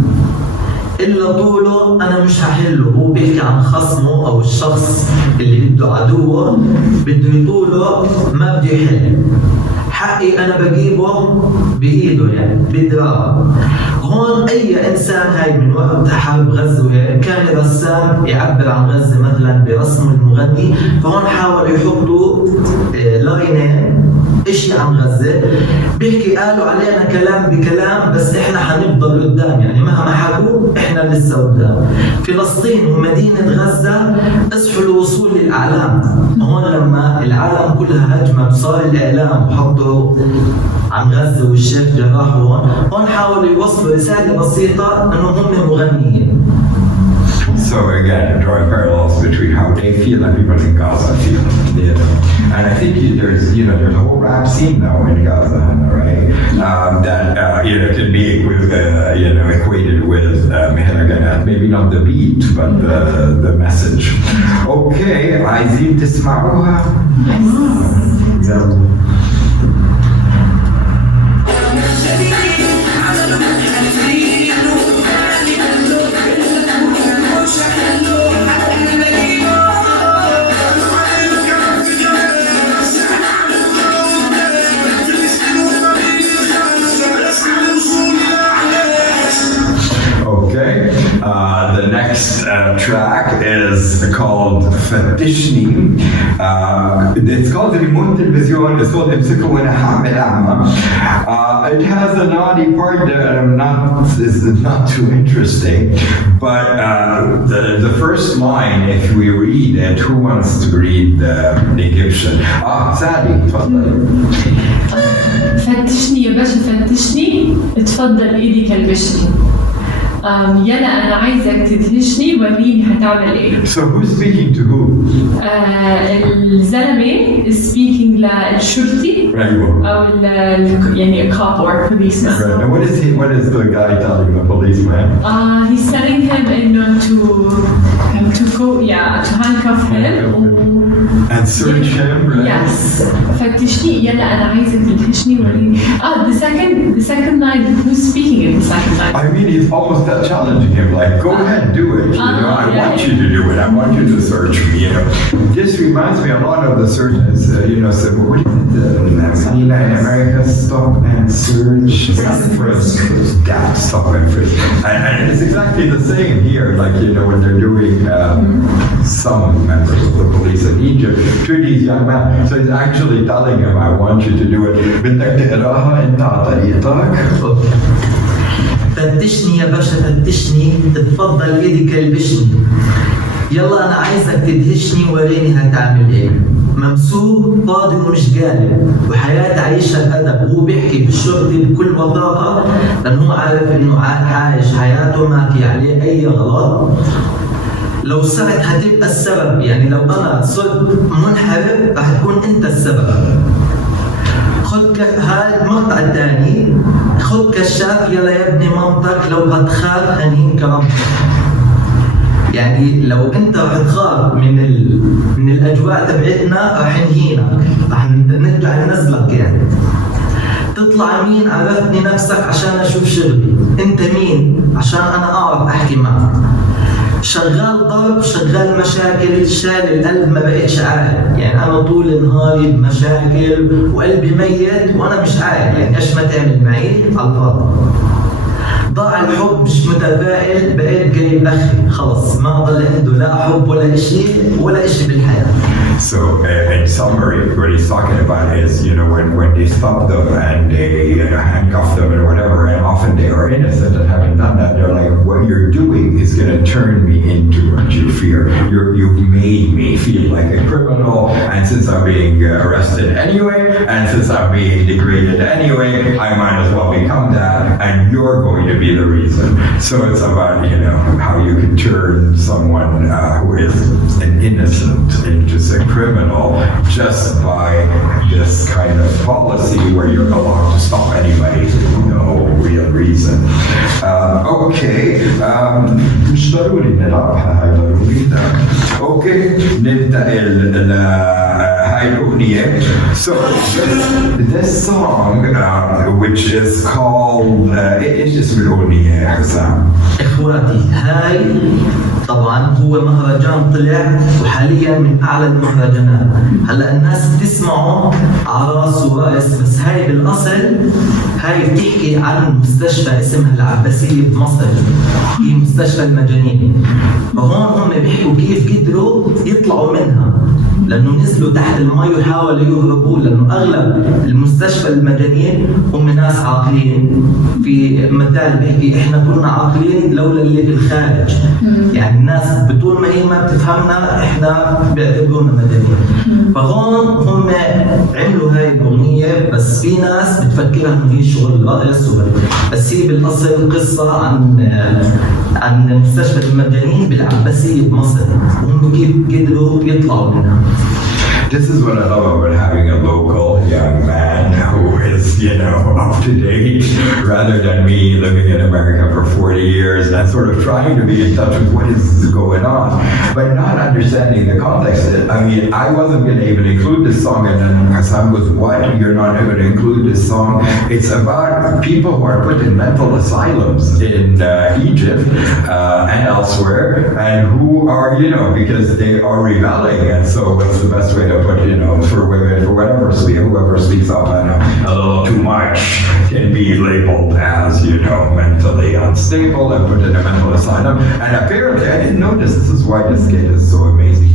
إلا طوله أنا مش هحله. هو بيحكي عن خصمه أو الشخص اللي بده عدوه بده يطوله ما بده يحل. حقي أنا بجيبه بإيده يعني بدراعه. هون أي إنسان هاي من وقت حرب غزة كان رسام يعبر عن غزة مثلا برسمه المغني، فهون حاولوا يحطوا لاينين اشي عن غزة بيحكي قالوا علينا كلام بكلام بس احنا حنفضل قدام، يعني مهما حكوا احنا لسه قدام. فلسطين ومدينة غزة اصحوا للوصول للأعلام. هون لما العالم كلها هجمت صار الإعلام وحطوا عن غزة والشيخ جراح هون حاولوا يوصلوا رسالة بسيطة انه هم مغنيين. So again, drawing parallels between how they feel and people in Gaza feel, you know. And I think there's a whole rap scene now in Gaza, right? That can be equated with Mahraganat. Maybe not the beat, but the message. Okay, عايزين تسمعوها؟ يلا. The next track is called Fatishni. It's called Remote Television. It's called Imsiku Wana Hamil Amma. It has a naughty part that is not too interesting. But the first line, if we read it, who wants to read the Egyptian? Sadi, تفضل. فتشني يا باشا فتشني، اتفضل ايدي كالبشني. يلا أنا عايزك تدهشني وريني هتعمل إيه. So who's speaking to who? الزلمة is speaking للشرطي أو يعني a cop or policeman. Right. And what is the guy telling the policeman? He's telling him إنه to handcuff him. And search him, right? Yes. فتشني يلا أنا عايزك تدهشني وريني. The second line, who's speaking in the second line? I mean, he's almost challenging him, like, go ahead, do it. I want you to do it. I want you to search me. This reminds me a lot of the searches. So what is it? In America, stop and search. Frisk. Stop and frisk. And it's exactly the same here. Like when they're doing some members of the police in Egypt to these young men. So he's actually telling him, I want you to do it. بدك تقراها انت على طريقتك. فتشني يا باشا فتشني، اتفضل ايدي كالبشني. يلا انا عايزك تدهشني وريني هتعمل ايه. ممسوك فاضي ومش قالب وحياة عايشها بأدب. هو بيحكي بالشرطي بكل وثاقة لأنه هو عارف إنه عايش حياته ما في عليه أي غلط. لو سرقت هتبقى السبب، يعني لو أنا صرت منحرف رح تكون أنت السبب. خد هاي المقطع الثاني، خد كشاف يلا يا ابني منطق، لو هتخاف هنين كرامتك. يعني لو انت رح تخاف من الاجواء تبعتنا رح نهينك، رح نرجع ننزلك. يعني تطلع مين؟ عرفني نفسك عشان اشوف شغلي. انت مين؟ عشان انا اعرف احكي معك. شغال ضرب، شغال مشاكل، شال القلب ما بقتش عارف. يعني انا طول نهاري بمشاكل وقلبي ميت وانا مش عارف يعني ايش ما تعمل معي على الفاضي. ضاع الحب، مش متفائل، بقيت جايب اخري، خلص ما ضل عنده لا حب ولا اشي بالحياه. So in summary, what he's talking about is, when they stop them and they handcuff them and whatever, and often they are innocent and having done that, they're like, what you're doing is going to turn me into what you fear. You've made me feel like a criminal, and since I'm being arrested anyway, and since I'm being degraded anyway, I might as well become that, and you're going to be the reason. So it's about, how you can turn someone who is an innocent into a criminal just by this kind of policy where you're allowed to stop anybody with no real reason. Okay, مش ضروري نلعبها، هاي ضروري. Okay, ننتقل هاي الأغنية. So this song, which is called إيش اسم الأغنية يا حسام؟ إخواتي هاي طبعا هو مهرجان طلع وحاليا من أعلى المهرجانات. هلا الناس بتسمعه على راس ورأس، بس هاي بالأصل هاي بتحكي عن مستشفى اسمها العباسية بمصر، هي مستشفى المجانين. فهون هم بيحكوا كيف قدروا يطلعوا منها، لأنه نزلوا تحت المي وحاولوا يهربوا، لأنه أغلب المستشفى المجانين هم ناس عاقلين. في مثال بيحكي إحنا كنا عاقلين لولا اللي في الخارج، يعني الناس بطول ما هي ما بتفهمنا إحنا بيعتبرونا مجانين. فهون هم عملوا هاي الأغنية، بس في ناس بتفكرها إنه هي شغل رقص، بس هي بالأصل قصة عن مستشفى المجانين بالعباسية بمصر، وهم كيف قدروا يطلعوا منها. This is what I love about having a local young man who is, up to date, rather than me living in America for 40 years and sort of trying to be in touch with what is going on, but not understanding the context. I mean, I wasn't going to even include this song, and then Hassan was, what? You're not going to include this song? It's about people who are put in mental asylums in Egypt and elsewhere, and who are, because they are rebelling, and so what's the best way to put, for women, for whoever speaks up a little too much can be labeled as, mentally unstable and put in a mental asylum. And apparently, I didn't know this. This is why this kid is so amazing.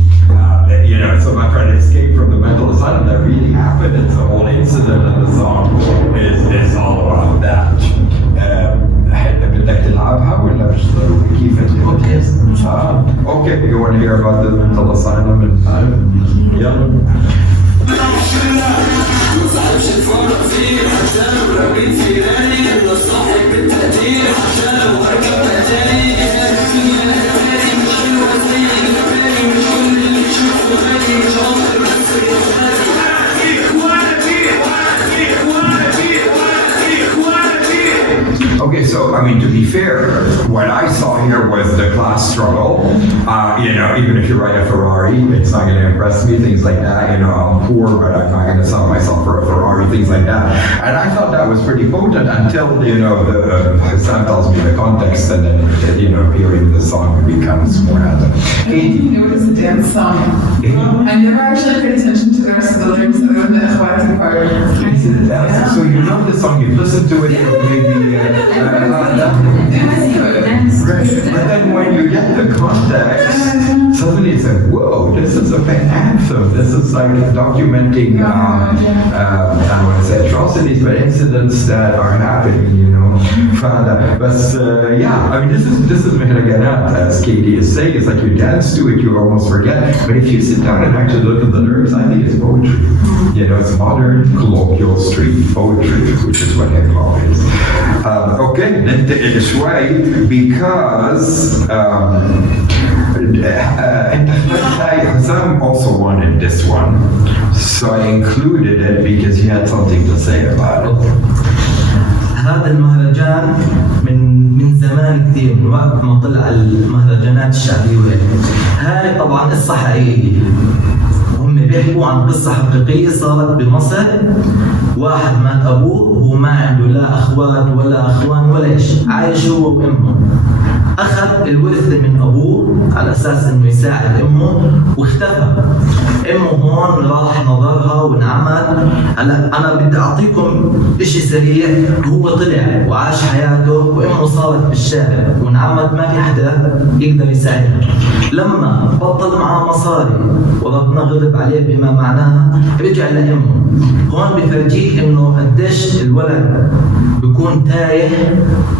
So my friend escaped from the mental asylum. That really happened. It's the whole incident in the song is all about that. بدك تلعبها ولا مش ضروري؟ كيف انت؟ اوكي. You want to hear about the mental asylum and يلا. Okay, so I mean, to be fair, what I saw here was the class struggle. Even if you ride a Ferrari, it's not going to impress me. Things like that. I'm poor, but I'm not going to sell myself for a Ferrari. Things like that. And I thought that was pretty potent until Hassan tells me the context, and then hearing the song becomes more adult. It was a dance song. I never actually paid attention to the rest of the lyrics other than the Akhwati part. Yeah. So you know the song, you've listened to it, maybe. But then when you get the context, suddenly it's like, whoa, this is a anthem. This is like documenting, I don't want to say atrocities, but incidents that are happening, But yeah, I mean, this is Mahraganat, as Katie is saying. It's like you dance to it, you almost forget. But if you sit down and actually look at the lyrics, I think it's poetry. It's modern, colloquial street poetry, which is what hip hop is. Okay, ننتقل شوي because Hassan also wanted this one, so I included it because he had something to say about it. هذا المهرجان من زمان كثير، من وقت ما طلع المهرجانات الشعبية. هاي طبعا قصة حقيقية، هم بيحكوا عن قصة حقيقية صارت بمصر. واحد مات أبوه وهو ما عنده لا أخوات ولا أخوان ولا شيء، عايش هو وأمه. أخذ الورث من أبوه على أساس إنه يساعد أمه واختفى. أمه هون راح نظرها وانعمل. هلا أنا بدي أعطيكم إشي سريع. هو طلع وعاش حياته وأمه صارت بالشارع وانعمل، ما في حدا يقدر يساعدها. لما بطل معاه مصاري وربنا غضب عليه بما معناها، رجع لأمه. هون بفرجيك إنه قديش الولد بيكون تايه،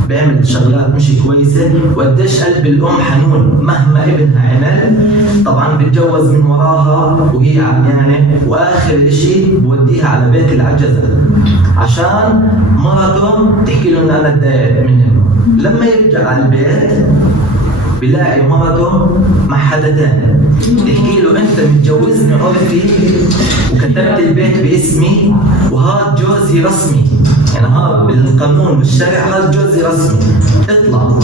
بيعمل شغلات مش كويسة، وقديش قلب الأم حنون مهما ابنها عمل. طبعا بتجوز من وراها وهي عميانة، وآخر إشي بوديها على بيت العجزة عشان مرته تحكي له إن أنا اتضايقت منه. لما يرجع على البيت بلاقي مرته مع حدا تاني، تحكي له انت متجوزني عرفي وكتبت البيت باسمي وهذا جوزي رسمي، يعني هذا بالقانون والشرع هذا جوزي رسمي، اطلع.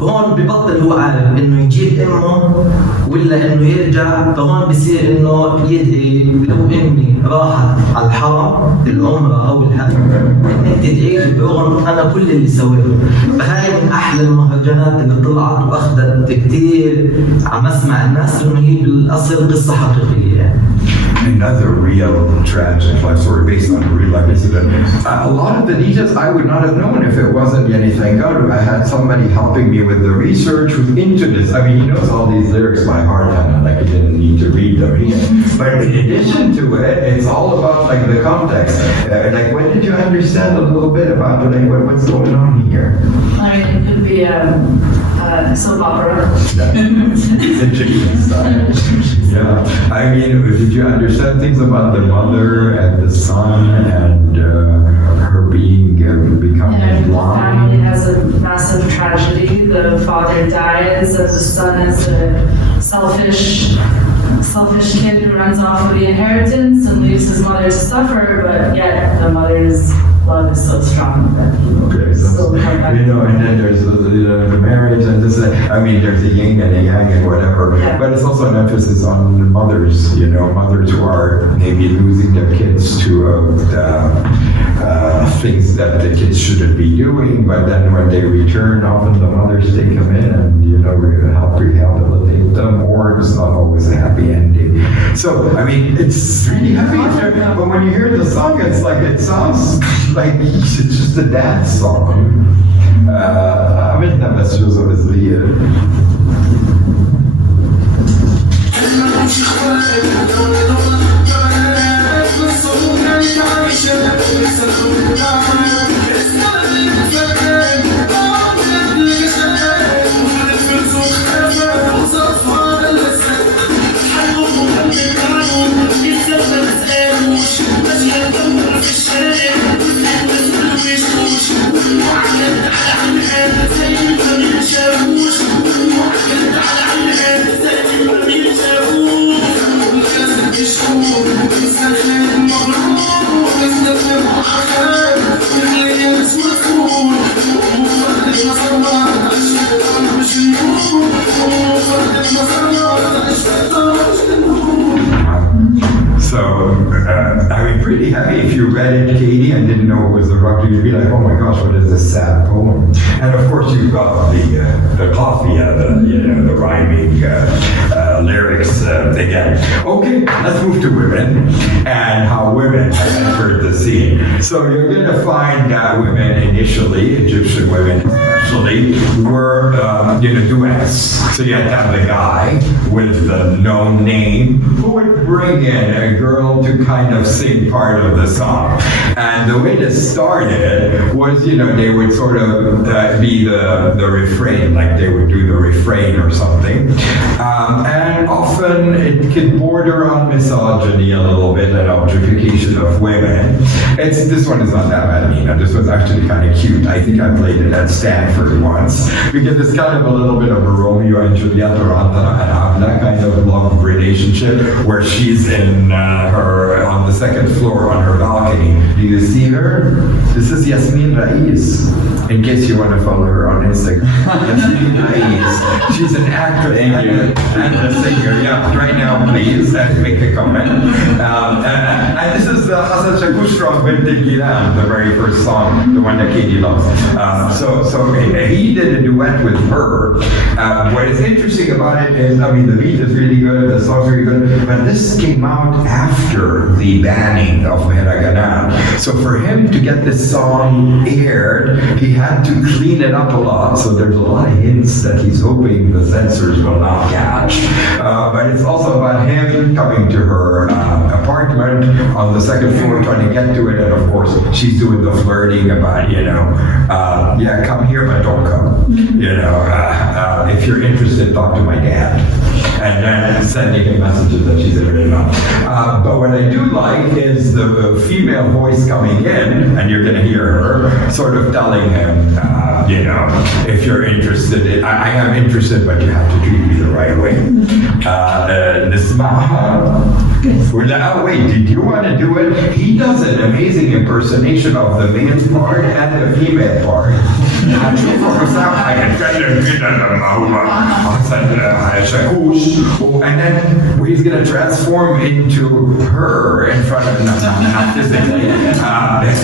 هون ببطل هو عارف انه يجيب امه ولا انه يرجع، فهون بصير انه يدعي لو امي راحت على الحرم العمره او الحج انك تدعي لي برغم انا كل اللي سويته. فهاي من احلى المهرجانات اللي طلعت واخذت كثير عم اسمع الناس انه هي بالاصل قصه حقيقيه يعني. Another real tragic life story based on a real life incident. A lot of the details I would not have known if it wasn't Yani. Thank God I had somebody helping me with the research, who's into this. I mean, he knows all these lyrics by heart, and like he didn't need to read them. But in addition to it, it's all about like the context. Like, when did you understand a little bit about like what's going on here? I mean, it could be soap opera. Egyptian style. Yeah. I mean, did you understand things about the mother and the son and her becoming The blind? family has a massive tragedy. The father dies, and the son is a selfish kid who runs off with the inheritance and leaves his mother to suffer, but yet the mother's love is so strong that he will still come back. And then there's the marriage and this. I mean, there's a yin and a yang and whatever. Yeah. But it's also an emphasis on mothers. Mothers who are maybe losing their kids to things that the kids shouldn't be doing. But then when they return, often the mothers take them in and help rehabilitate them, or it's not always a happy ending. So I mean, it's really happy. But when you hear the song, it's like it sounds like it's just a dance song. عملنا بس جزء صغير. So, I mean, pretty heavy. If you read it, Katie, and didn't know it was the rock, you'd be like, oh my gosh, what is this sad poem? And of course, you've got the coffee, the rhyming lyrics again. Okay, let's move to women and how women have entered the scene. So you're going to find that women initially, Egyptian women especially, were duets. So you had to have the guy with the known name who would bring in a girl to kind of sing part of the song. And the way this started was, they would sort of be the refrain, like they would do the refrain or something. And often it could border on misogyny a little bit and objectification of women. This one is not that bad, Nina. This was actually kind of cute. I think I played it at Stanford once because it's kind of a little bit of a Romeo and Juliet or Antara and Abla kind of love relationship where she's in on the second floor on her balcony. Do you see her? This is Yasmin Raiz. In case you want to follow her on Instagram. Yasmin Raiz. She's an actress and a singer. Yeah, right now, please make a comment. And this is Hassan Shakush from Bint Gilan, the very first song, the one that Katie loves. So he did a duet with her. What is interesting about it is, I mean, the beat is really good, the song's really good, but this came out after the banning of Mahraganat. So for him to get this song aired, he had to clean it up a lot. So there's a lot of hints that he's hoping the censors will not catch. But it's also about him coming to her apartment on the second floor trying to get to it, and of course she's doing the flirting about, yeah, come here but don't come. If you're interested, talk to my dad. And then sending him messages that she's interested in. But what I do like is the female voice coming in, and you're going to hear her sort of telling him, if you're interested, I am interested, but you have to treat me the right way. نسمعها. ولا wait, did you want to do it? He does an amazing impersonation of the male part and the female part. هتشوفوا حسام هيتكلم كده لما هو حسن شاكوش and then he's going to transform into her in front of not physically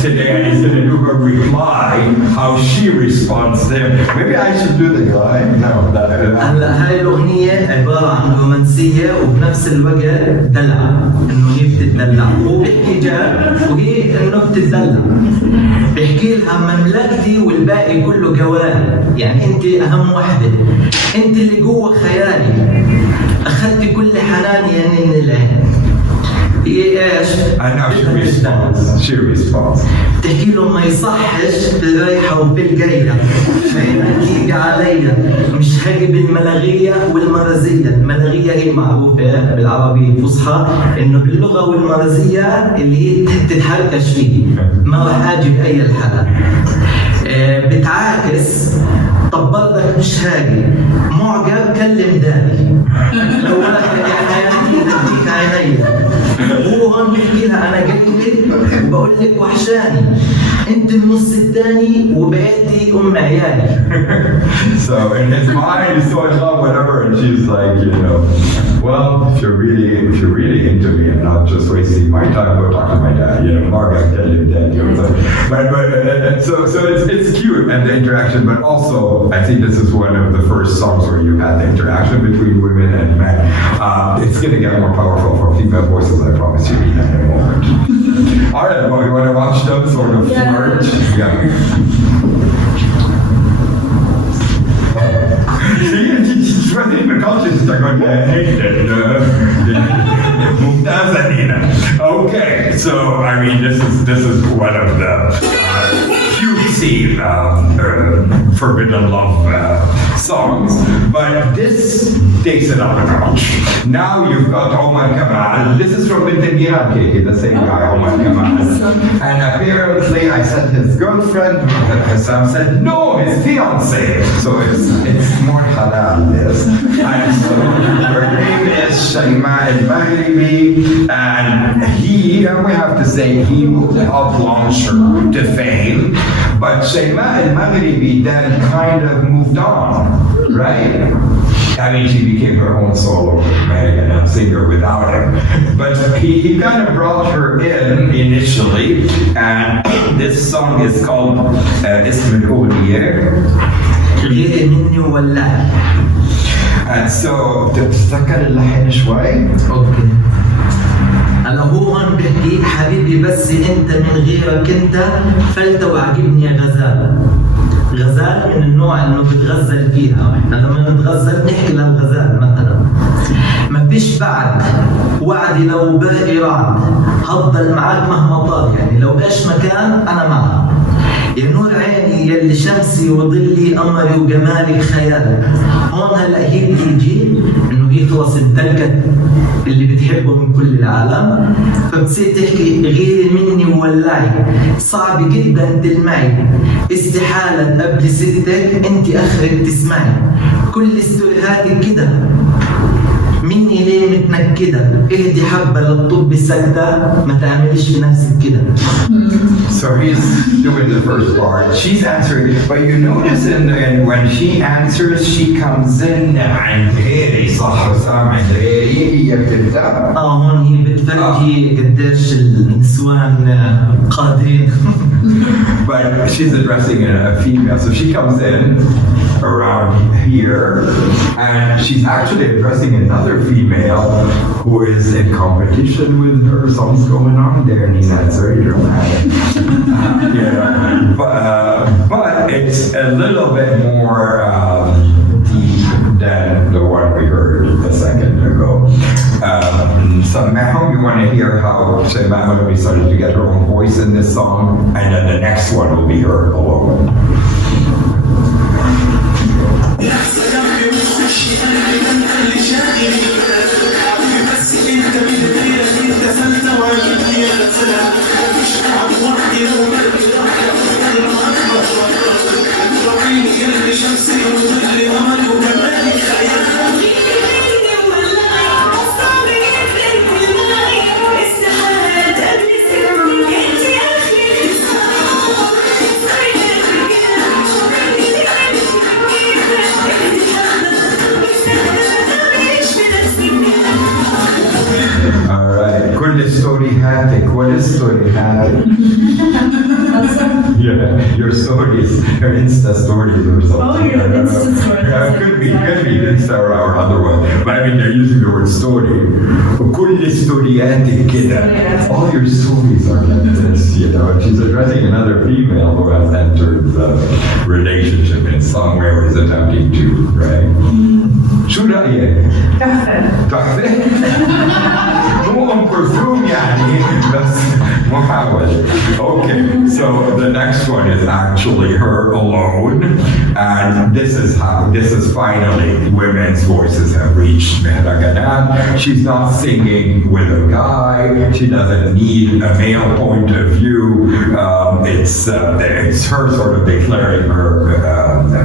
today, and he's going to do her reply, how she responds to him. Maybe I should do the guy. No, هلا هاي الأغنية عبارة عن رومانسية وبنفس الوقت دلع، إنه هي بتتدلع، هو بيحكي جار وهي إنه بتتدلع. بيحكي لها مملكتي والباقي كله جوال، يعني أنت أهم وحدة، أنت اللي جوا خيالي، أخذت كل حناني يعني من العين. هي ايش؟ I know she responds. تحكي له ما يصحش في الرايحة وفي الجاية، عينك عليا مش هاجي بالملاغية والمرزية. الملاغية هي معروفة بالعربية الفصحى إنه باللغة والمرزية اللي هي تتحركش فيه، ما راح أجي بأي الحالة. بتعاكس، طب برضك مش هاجي، معجب كلم داني، لو ولدك يا حياتي هديك عينيا. هو هون بيحكي لها انا جاي لك بقول لك وحشاني، انت النص الثاني وبقيتي ام عيالي. So in his mind he's so in love, whatever, and she's like, well, if you're really into me and not just wasting my time, go talk to my dad. Mark, I tell you that. But so it's cute and the interaction, but also I think this is one of the first songs where you had the interaction between women and men. It's going to get more powerful for female voices, I promise you, in a moment. All right, well, you want to watch them sort of flirt? Yeah. She wasn't even conscious that I'm going to hate it. Okay, so I mean, this is one of the cutesy forbidden love songs, but this takes it up a notch. Now you've got Omar Kamal. This is from Bintangiran, Katie, the same guy, Omar Kamal. And apparently I said his girlfriend, Sam said, no, his fiance. So it's more halal, this. And so her name is Shaima al-Maghribi, and we have to say, he helped launch her to fame. But Shaima al-Maghribi then kind of moved on, right? I mean, she became her own solo Mahraganat singer without him. But he kind of brought her in initially, and this song is called Ism al-Awliya. And so, تتذكر اللحن شوي؟ اوكي. هلا هو هون بيحكي حبيبي بس انت من غيرك انت فلت وعجبني يا غزال. غزال من النوع انه بتغزل فيها، احنا لما نتغزل نحكي للغزال مثلا. ما فيش بعد وعدي لو باقي رعد، هفضل معاك مهما طال، يعني لو ايش مكان انا معك. يا نور عيني يلي شمسي وظلي قمري وجمالك خيال. هون هلا هي بتيجي انه هي خلص امتلكت اللي بتحبه من كل العالم، فبتصير تحكي غيري مني وولعي، صعب جدا تلمعي، استحالة تقبلي ستك انت اخرك تسمعي، كل ستوريهاتك كده مني ليه متنكدة، اهدي حبة للطب سكتة، ما تعمليش في نفسك كده. So he's doing the first part. She's answering, but you notice when she answers, she comes in عند غيري، صح وسام عند غيري، هي بتبدأ. هون هي بتفرجي قديش النسوان قادرين. But she's addressing a female, so she comes in around here, and she's actually addressing another female who is in competition with her. Something's going on there, Nina. It's very dramatic. But it's a little bit more deep than the one we heard a second ago. So now you want to hear how So Mahmoud started to get her own voice in this song, and then the next one will be her alone. What is story happening? Yeah, your stories, your Insta stories or something. Oh, your Insta stories. Could be Insta or other one. But I mean, they're using the word story. كل ستورياتك كده. All your stories are like this, you know. She's addressing another female who has entered the relationship in some way or is attempting to, right? شو رأيك؟ تحفة. مو أم كلثوم يعني بس محاولة. Okay, so the next one is actually her alone, and this is finally women's voices have reached Mahraganat. She's not singing with a guy. She doesn't need a male point of view. It's her sort of declaring her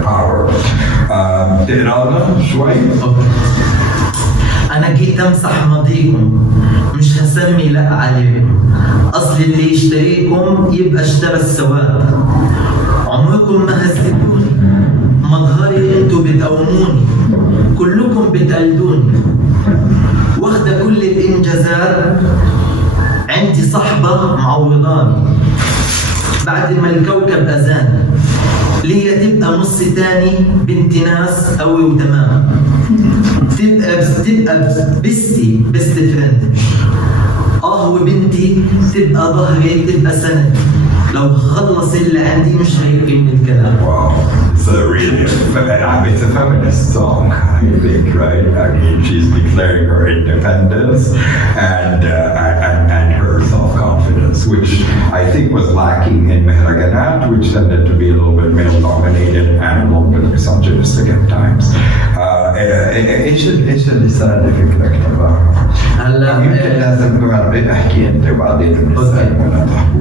power. شوي. أنا جيت أمسح ماضيكم مش هسمي لا عليكم أصل اللي يشتريكم يبقى اشترى السواد عمركم ما هزتوني مظهري انتوا بتقوموني كلكم بتقلدوني واخدة كل الإنجازات عندي صحبة معوضاني بعد ما الكوكب أذاني ليا تبقى نص تاني بنت ناس قوي وتمام تبقى بستي بست فريند وبنتي تبقى ظهري تبقى سند لو خلص اللي عندي مش هيقل من الكلام. Wow, it's a really it's a feminist song, I think, right? I mean, she's declaring her independence and her self-confidence, which I think was lacking in Mahraganat, which tended to be a little bit male-dominated and a little bit misogynistic at times. ايش اللسان فكرك تبعها؟ هلا يمكن لازم نعرف احكي انت وبعدين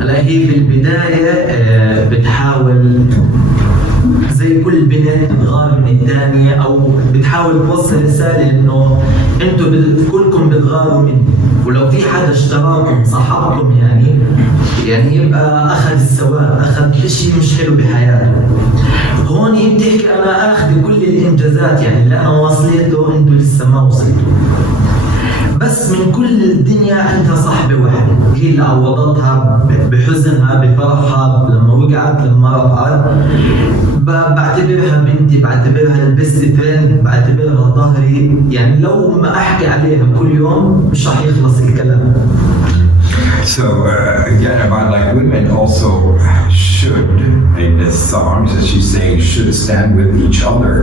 هلا هي بالبدايه بتحاول زي كل بنت بتغار من الثانيه او بتحاول توصل رساله انه انتم كلكم بتغاروا مني ولو في حدا اشتراكم صاحبكم يعني يبقى اخذ السواد اخذ شيء مش حلو بحياته. هون هي بتحكي انا اخذ كل الانجازات يعني اللي انا واصلته انتم لسه ما وصلتوا. بس من كل الدنيا عندها صاحبة واحدة هي اللي عوضتها بحزنها بفرحها لما وقعت لما رفعت بعتبرها بنتي بعتبرها البست فريند بعتبرها ظهري يعني لو ما احكي عليها كل يوم مش رح يخلص الكلام. So again, about like women also should, in this song, as she's saying, should stand with each other.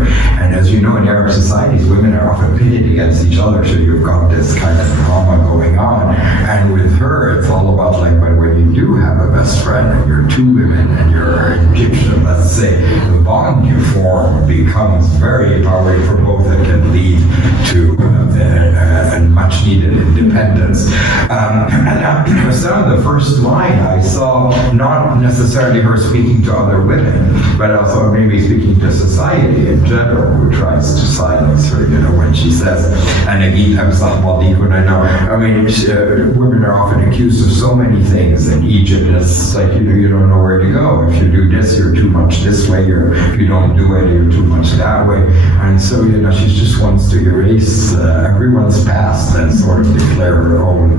And as you know, in Arab societies, women are often pitted against each other. So you've got this kind of drama going on. And with her, it's all about like when you do have a best friend and you're two women and you're Egyptian, let's say, the bond you form becomes very empowering for both and can lead to a much needed independence. The first line I saw not necessarily her speaking to other women, but also maybe speaking to society in general, who tries to silence her, you know, when she says, I mean, women are often accused of so many things in Egypt. It's like, you don't know where to go. If you do this, you're too much this way, if you don't do it, you're too much that way. And so, you know, she just wants to erase everyone's past and sort of declare her own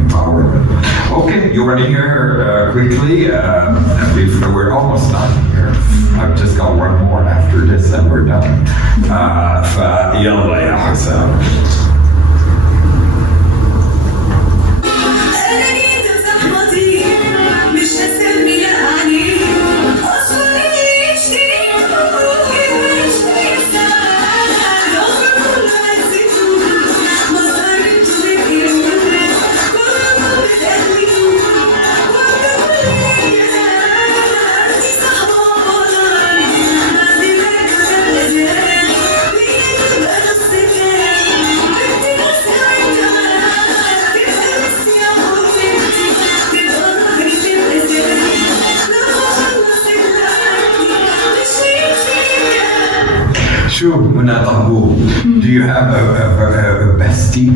empowerment. Okay, you want to hear her quickly? We're almost done here. I've just got one more after this and we're done. فيلا يا حسام. شو هنا طابو. Do you have a bestie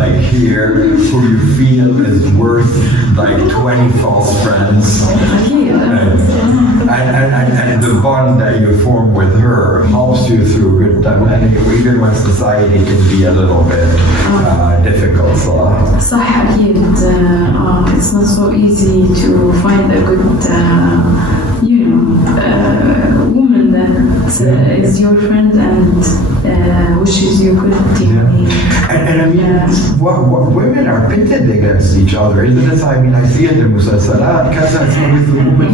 like here who you feel is worth like 20 false friends? And the bond that you form with her helps you through good time, and even when society can be a little bit difficult. صح أكيد. It's not so easy to find a good, woman that is your friend and wishes you good. And I mean, what women are pitted against each other, isn't it? I mean, I see it in المسلسلات كذا with the woman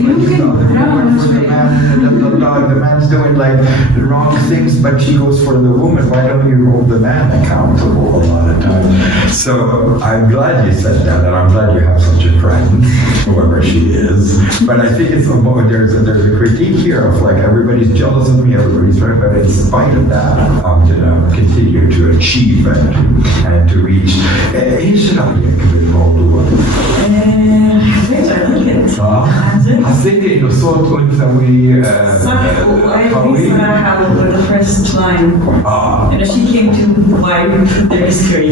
the man's doing like the wrong things, but she goes for the woman. Why don't you hold the man accountable a lot of times? So I'm glad you said that, and I'm glad you have such a friend, whoever she is. But I think it's there's a critique here of like everybody's jealous of me, everybody's right, but in spite of that, I'm gonna continue to achieve and to reach. ايش رايك بالموضوع؟ حسيت انه صوت انثوي قوي. صراحة the first line. She came to wipe the mystery.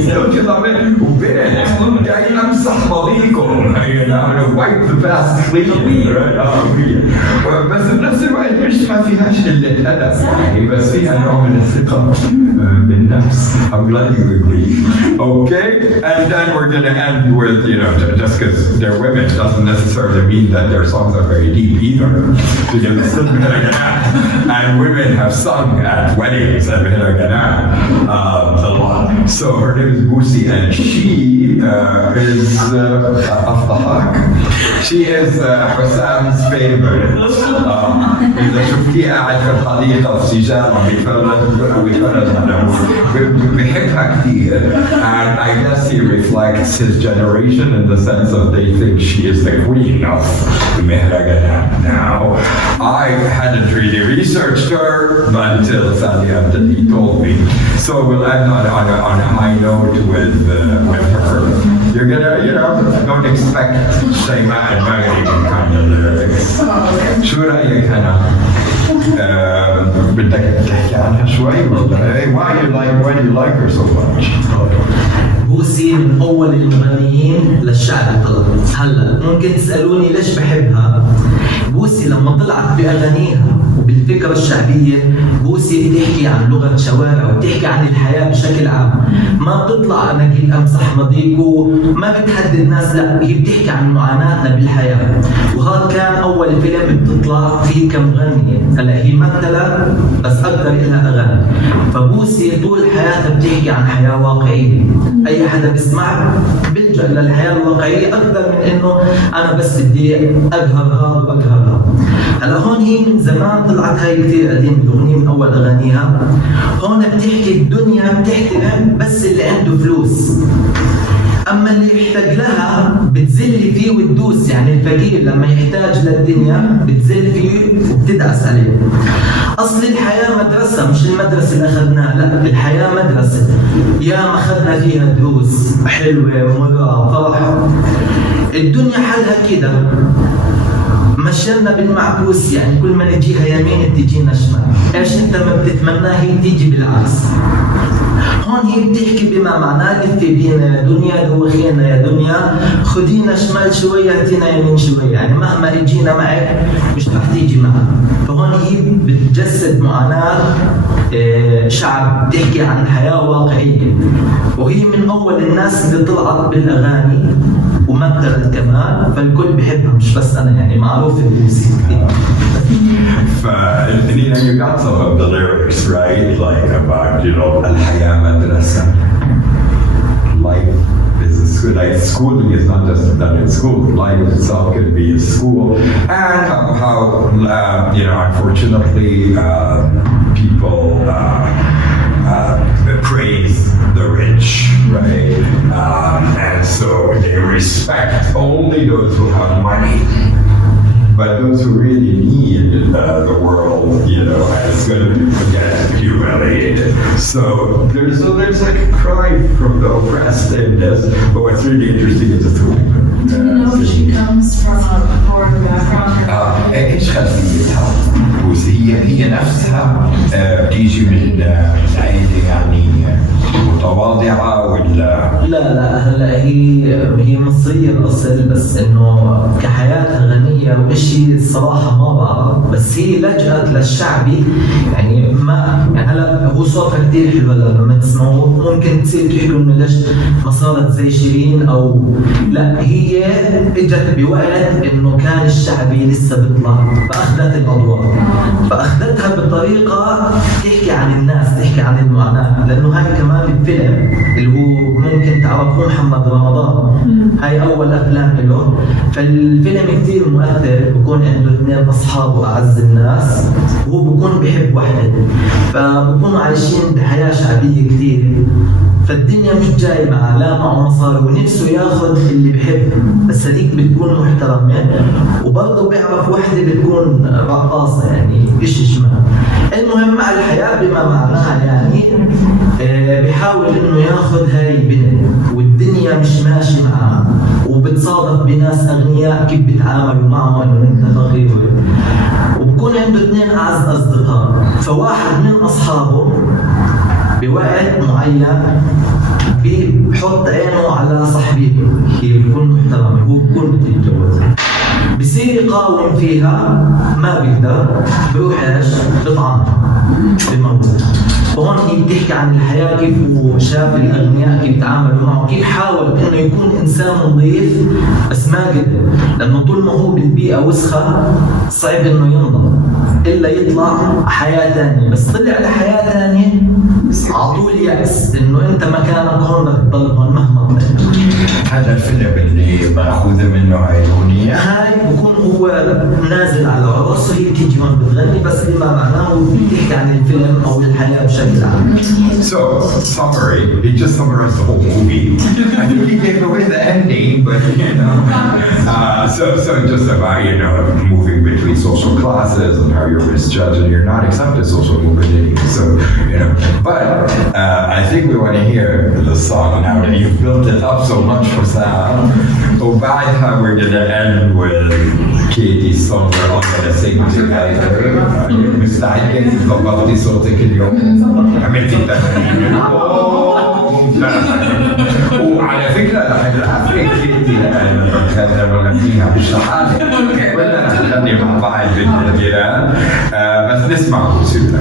وبنت يعني امسح ماضيكم wipe the past clean. بس بنفس الوقت مش ما فيهاش قلة أدب يعني بس فيها نوع من الثقة بالنفس. I'm glad you agree. Okay, and then we're going to end with, just because they're women doesn't necessarily mean that their songs are very deep either. And women have sung at weddings at Mahraganat a lot. So her name is Boosie, and she is she is Hussam's favorite. إذا شفتيه قاعد في الحديقة في سيجال بيحبها كثير. And I guess he reflects his generation in the sense of they think she is the queen of Mahraganat now. I hadn't really researched her until Sally he told me. So we'll end on a high note with her. You're gonna, don't expect Shayma and Maghrib kind of lyrics. شو رأيك هنا؟ بدك تحكي عنها شوي ولا why do you like her so much? بوسي من أول المغنيين للشعب الطلبي. هلا ممكن تسألوني ليش بحبها؟ بوسي لما طلعت بأغانيها وبالفكرة الشعبية، بوسي بتحكي عن لغة شوارع وبتحكي عن الحياة بشكل عام. ما بتطلع أنا جيت أمسح ماضيكو، ما بتهدد ناس، لا هي بتحكي عن معاناتنا بالحياة. وهذا كان أول فيلم بتطلع فيه كمغنية. هلا هي مثلت بس أكثر إلها أغاني. فبوسي طول حياتها بتحكي عن حياة واقعية. أي حدا بيسمع بيلجأ للحياة الواقعية أكثر من إنه أنا بس بدي أقهر هذا وأقهر هذا. هلا هون هي من زمان طلعت هاي كثير قديم الأغنية من أول أغانيها. هون بتحكي الدنيا بتحترم بس اللي عنده فلوس. أما اللي يحتاج لها بتزل فيه وتدوس، يعني الفقير لما يحتاج للدنيا بتزل فيه وبتدعس عليه. أصل الحياة مدرسة، مش المدرسة اللي أخذناها، لا الحياة مدرسة يا ما أخذنا فيها دروس حلوة مرة فرح. الدنيا حالها كده مشينا بالمعكوس، يعني كل ما نجيها يمين بتجينا شمال. ايش انت ما بتتمناه هي بتيجي بالعكس. هون هي بتحكي بما معناه لفي بينا يا دنيا، دوخينا يا دنيا، خدينا شمال شوية هاتينا يمين شوية، يعني مهما اجينا معك مش رح تيجي معنا. فهون هي بتجسد معاناة شعب بتحكي عن حياة واقعية، وهي من أول الناس اللي طلعت بالأغاني ومثلت كمان، فالكل بحبها مش بس أنا، يعني معروف البوسي. Nina, you got some of the lyrics, right? Like about, الحياة مدرسة. Life is a school. Like schooling is not just done in school. Life itself can be a school. And how unfortunately, people praise the rich, right? And so they respect only those who have money. But those who really need the world, is going to get humiliated. So there's like a cry from the oppressed in this. But what's really interesting is the food. Do you know she comes from a poor background? إيش خلفيتها؟ هي هي نفسها بتيجي من عائلة يعني متواضعة ولا؟ لا هلا هي مصرية الأصل، بس إنه كحياتها غنية وإشي الصراحة ما بعرف، بس هي لجأت للشعبي يعني ما يعني هلا هو صوتها كثير حلو لما تسمعوه ممكن تصير تحكوا إنه ليش ما صارت زي شيرين أو لا، هي إجت بوقت إنه كان الشعبي لسه بيطلع فأخذت الأضواء، فأخذتها بطريقة تحكي عن الناس، تحكي عن المعاناة، لأنه هاي كمان الفيلم اللي هو ممكن تعرفوه محمد رمضان، هاي أول أفلام له، فالفيلم كثير مؤثر، بكون عنده 2 أصحاب وأعز الناس وهو بكون بحب وحده، فبكونوا عايشين بحياة شعبية كثير، فالدنيا مش جاي معه لا معه مصاري ونفسه ياخذ اللي بحبه، بس هذيك بتكون محترمة وبرضه بيعرف وحده بتكون رقاصة يعني إيش شمال. المهم مع الحياة بما معناها يعني بيحاول إنه ياخذ هاي البنت والدنيا مش ماشي معاه، وبتصادف بناس أغنياء كيف بيتعاملوا معه إنه أنت فقير، وبكون عنده 2 أعز أصدقاء، فواحد من أصحابه بوقت معين بيحط عينه على صاحبته، هي بتكون محترمة، هو بيكون بده يتجوز، بصير يقاوم فيها ما بيقدر، بروح ايش؟ بطعنها بموت. وهون هي بتحكي عن الحياة كيف هو شاف الأغنياء كيف تعاملوا معه، كيف حاول إنه يكون إنسان نظيف بس ما قدر، لأنه طول ما هو بالبيئة وسخة صعب إنه ينضم إلا يطلع حياة ثانية، بس طلع لحياة ثانية عطول يأس إنه أنت مكانك هون بدك تضل هون مهما طلعت. هذا الفيلم اللي مأخوذة منه هاي الأغنية؟ هاي بكون هو نازل على عرس وهي بتيجي هون بتغني، بس بما معناه بتحكي عن الفيلم أو الحياة بشكل عام. So, summary, he just summarized the whole movie. I think he gave away the ending, but you know. So just about, you know, moving between social classes and how you're misjudged and you're not accepted social mobility. So, you know, but I think we want to hear the song now that you've built it up so much for Sam. وبعدها we're going to end with Katie's song we're all going to sing together. مستعدة تظبطي صوتك اليوم؟ عملتي التمرين. وعلى فكرة الأفريق كيتي لما نغنيها بالشحالة ولا نغني مع بعض بالجيران بس نسمع موسيقى.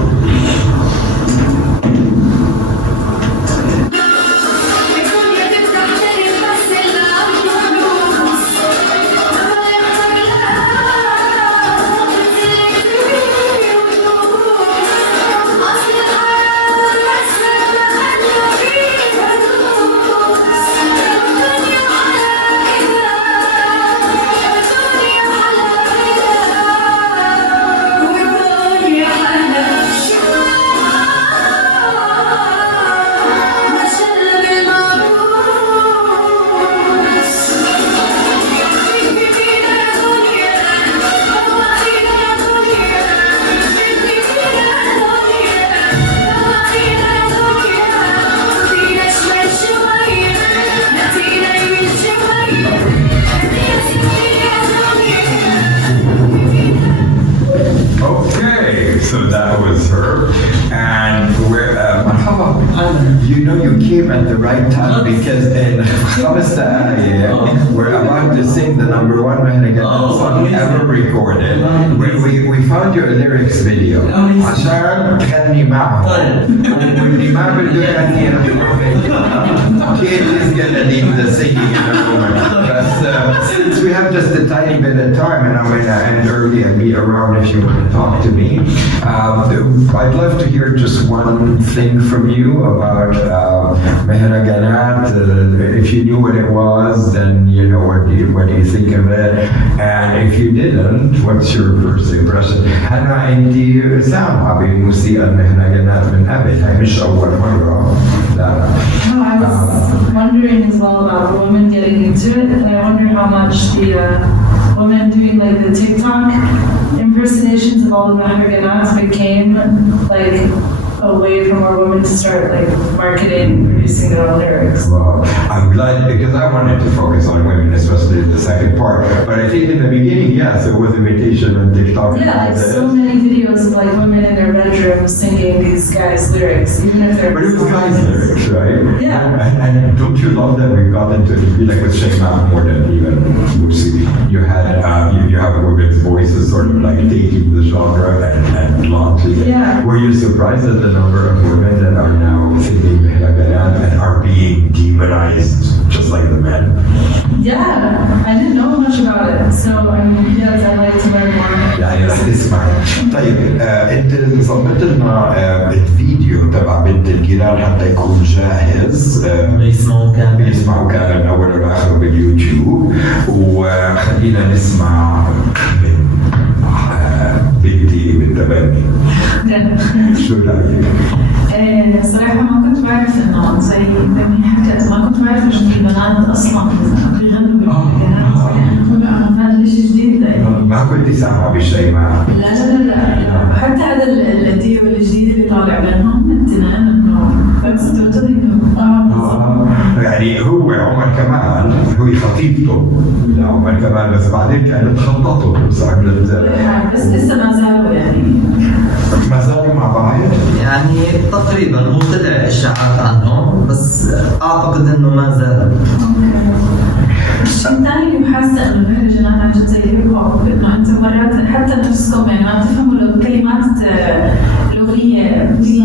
So that was her, and we're you know you came at the right time because in 5 دقايق we're about to sing the #1 Mahraganat song ever recorded. We found your lyrics video عشان تغني معهم واللي ما بده يغني Kate is gonna lead the singing in a moment. But since we have just a tiny bit of time and I'm gonna end early and be around if you want to talk to me, I'd love to hear just one thing from you about Mahraganat. If you knew what it was, then you know what do you think of it, and if you didn't, what's your first impression? أنا عندي سامعة بموسيقى Mahraganat من قبل، هي مش أول مرة. لا. I was wondering as well about women getting into it, and I wonder how much the women doing like the TikTok impersonations of all the Mahraganats became like a way for more women to start like marketing, producing their own lyrics. Wow. I'm glad because I wanted to focus on women, especially in the second part. But I think in the beginning, yes, it was imitation on TikTok. Yeah, like so many videos of like women in their bedroom singing these guys' lyrics, even if they're. But it was guys' lyrics, right? Yeah. And don't you love that we got into like with Shayma more than even Lucy? You had you have women's voices sort of like taking the genre and launching it. Yeah. Were you surprised at the number of women that are now singing Mahraganat and are being demonized just like the men? Yeah, I didn't know much about it, so yes, I'd like to learn more. يعني رح تسمع. طيب انت ظبطت لنا الفيديو تبع بنت الجيران حتى يكون جاهز بيسمعوا كامل من اوله لاخره باليوتيوب وخلينا نسمع من بنتي بالتبني. شو رايك؟ صراحة ما كنت بعرف إنه زي دمي حكت ما كنت بعرف إنه في بنات أصلاً بيغنوا بالمهرجانات. هذا الشيء جديد لإلي. ما كنت سامعة بشيء ما. لا حتى هذا الديو الجديد اللي طالع منهم الاثنين إنه بس توتالي يعني هو عمر كمال هو خطيبته لعمر كمال بس بعدين كانت خطته بس لسه ما زالوا يعني. ما زالوا مع بعض؟ يعني تقريبا هو طلع اشاعات عنهم بس اعتقد انه ما زال. الشيء الثاني اللي حاسه انه المهرجانات عن جد زي الهيب هوب انه انت مرات حتى نفسكم يعني ما تفهموا لو كلمات الاغنيه في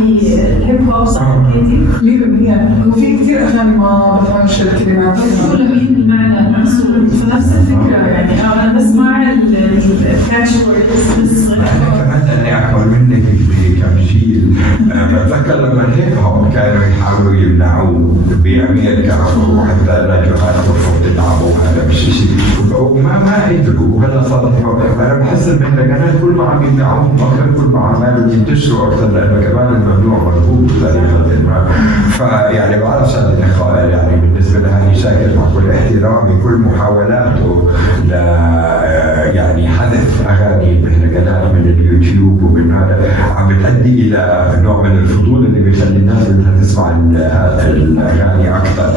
الهيب هوب صح حكيتي؟ 100% وفي كثير اغاني ما بفهمش الكلمات. بقول مين المعنى المقصود فنفس الفكره يعني انا بسمع الكاتش ووردز بس كمان أنا أكبر منك بكم جيل بتذكر لما الهيب هوب كانوا يحاولوا يمنعوه بأمريكا وحتى الراديوهات المفروض تلعبوا هذا مش شيء وما قدروا وهذا صار أنا بحس المهرجانات كل ما عم يمنعوهم أكثر كل ما عمالوا ينتشروا أكثر لأنه كمان الممنوع مرغوب بطريقة ما فيعني بعرف شغلة إخوان يعني بالنسبة لهاني شاكر مع كل احترامي كل محاولاته ل يعني حذف أغاني المهرجانات من اليوتيوب ومن هذا عم بتؤدي إلى نوع من الفضول اللي بيخلي الناس بدها تسمع الأغاني أكثر.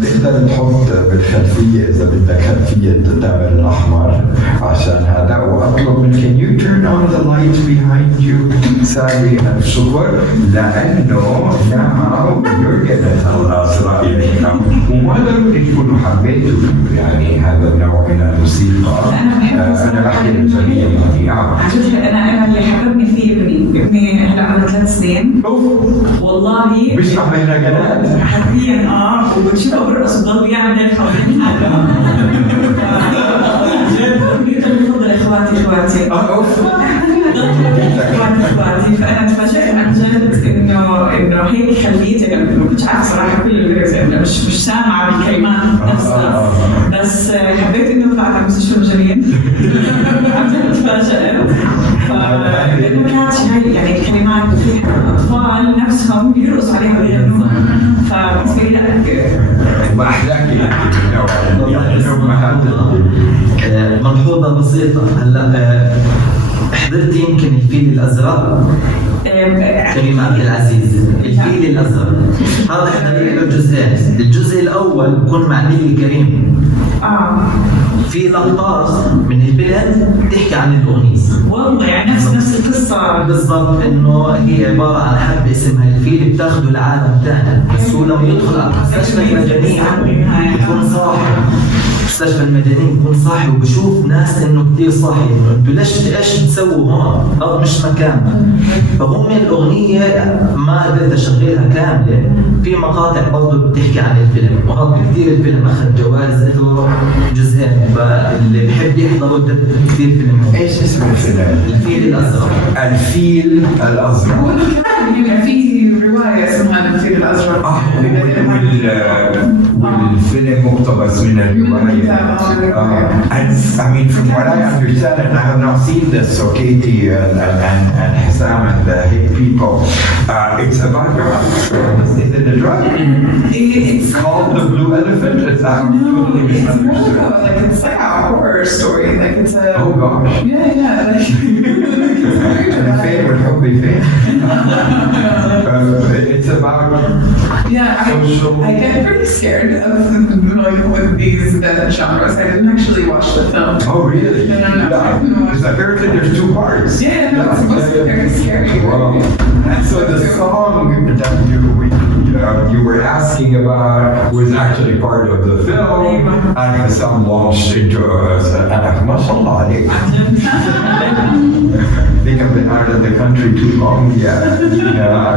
تقدر تحط بالخلفية إذا بدك خلفية تامر الأحمر عشان هذا وأطلب من can you turn on the light behind you ساري الشكر لأنه now you're gonna tell us رأيك وما ضروري تكونوا حبيتوا يعني هذا النوع من الموسيقى. أنا بحكي للجميع يعني على فكرة أنا اللي حببني فيه ابني هلا عمره 3 سنين والله بيسمع مهرجانات حرفيا وبتشوفه برقص وضل بيعمل هيك حوالين حاله بفضل اخواتي فانا تفاجئت عن جد انه هيك خليتي ما كنتش عارفه صراحه كل مش سامعه بالكلمات نفسها بس حبيت انه طلعت على مستشفى المجانين عن جد تفاجئت لانه ما كانت شيء يعني الكلمات في الاطفال نفسهم بيرقصوا عليها ويغنوا فبالنسبه لي لا واحلاكي يعني الامهات ملحوظه بسيطه هلا حضرت يمكن الفيل الازرق كريم عبد العزيز الفيل الازرق هذا حضرت له جزئين الجزء الاول بكون مع نيلي كريم في لقطات من الفيلم تحكي عن الاغنيه والله يعني نفس القصه بالضبط انه هي عباره عن حب اسمها الفيل بتاخده لعالم ثاني بس هو لما يدخل على مستشفى المجانين بيكون صاحي مستشفى المجانين بيكون صاحي وبشوف ناس انه كثير صاحي انه انتوا ايش بتسووا هون؟ هذا مش مكان فهم الاغنيه ما قدرت اشغلها كامله في مقاطع برضه بتحكي عن الفيلم وهذا كثير الفيلم اخذ جوائز له جزئين فاللي بحب يحضره كثير فيلم. ايش اسم الفيلم؟ الفيل الازرق. الفيل الازرق. يعني في روايه اسمها الفيل الازرق. والفيلم مقتبس من الروايه. I mean, from what I understand, and I have not seen this, so Katie and Hassam and the hate people, it's about drugs. Is it a drug? It's called The Blue Elephant? It's totally misunderstood. It's like a horror story. Like it's a... Oh gosh. Yeah. أنا فين والحب فين؟ social. I get pretty scared of like with these genres. I didn't actually watch the film. Oh, really? No. Because apparently there's two parts. Yeah, no, it's supposed to be very scary. Wow. So the song that you were asking about was actually part of the film, and Hassan launched into mashallah. I think I've been out of the country too long. I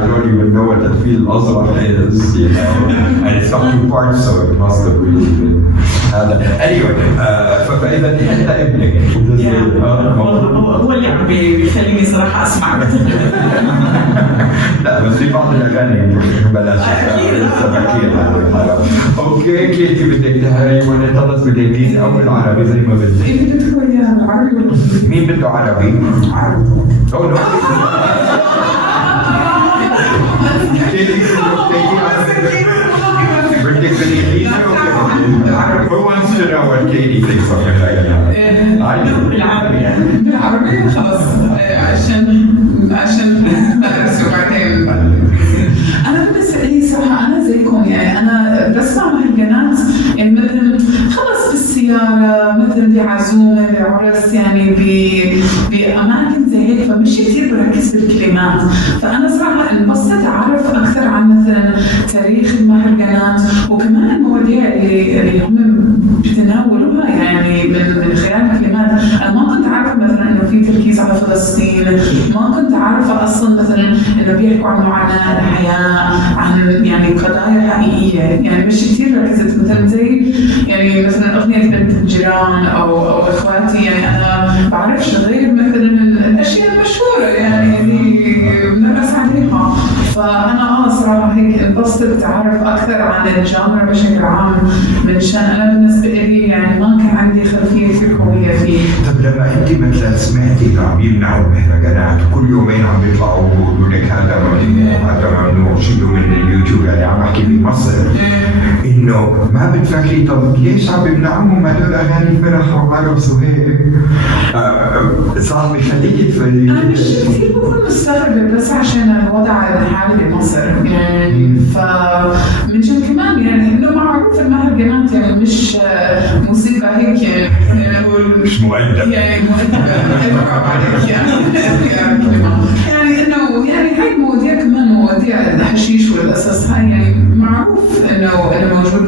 don't even know what the field Azraq is, and it's got two parts, so it must have really been. Anyway, فإذا أنت ابنك هو اللي عم بيخليني صراحه اسمع. لا بس في بعض الاغاني بلاش اوكي كيف بدك تهري ونخلص بالانجليزي او بالعربي زي ما بدك. مين بده عربي؟ او نو بدك بالانجليزي؟ Who wants to know what Katie thinks of Mahraganat? بالعربي بالعربي خلاص عشان ندرسه بعدين. أنا بالنسبة لي صراحة أنا زيكم أنا بسمع مهرجانات مثل خلص بالسيارة مثل بعزومة بعرس بأماكن زي هيك فمش كثير بركز بالكلمات فأنا صراحة انبسطت أعرف أكثر عن مثلا تاريخ المهرجانات وكمان المواضيع اللي هم بتناولوها من خلال الكلمات. أنا ما كنت عارفة مثلا إنه في تركيز على فلسطين ما كنت عارفة أصلا مثلا إنه بيحكوا عن معاناة الحياة عن قضايا حقيقية مش كثير ركزت مثلا زي مثلا أغنية بنت الجيران أو إخواتي أنا بعرفش غير مثلا الأشياء المشهورة اللي بنرقص عليها فأنا صراحة هيك انبسطت أعرف أكثر عن الجانرا بشكل عام منشان أنا بالنسبة لي ما كان عندي خلفية كثير قوية فيه. طب لما أنت مثلا سمعتي إنه عم يمنعوا المهرجانات كل يومين عم بيطلعوا بيقولوا لك هذا ممنوع هذا ممنوع شيلوا من اليوتيوب عم أحكي بمصر إنه ما بتفكري طب ليش عم بيمنعوهم هدول أغاني فرح وعرس وهيك؟ صار بيخليكي تفكري. أنا مش كثير بكون مستغربة بس عشان الوضع الحالي بمصر فمنشان كمان إنه معروف المهرجانات مش موسيقى هيك مش مؤدب مؤدبة برافو عليك إنه هاي مواضيع كمان مواضيع الحشيش والقصص هاي معروف إنه موجود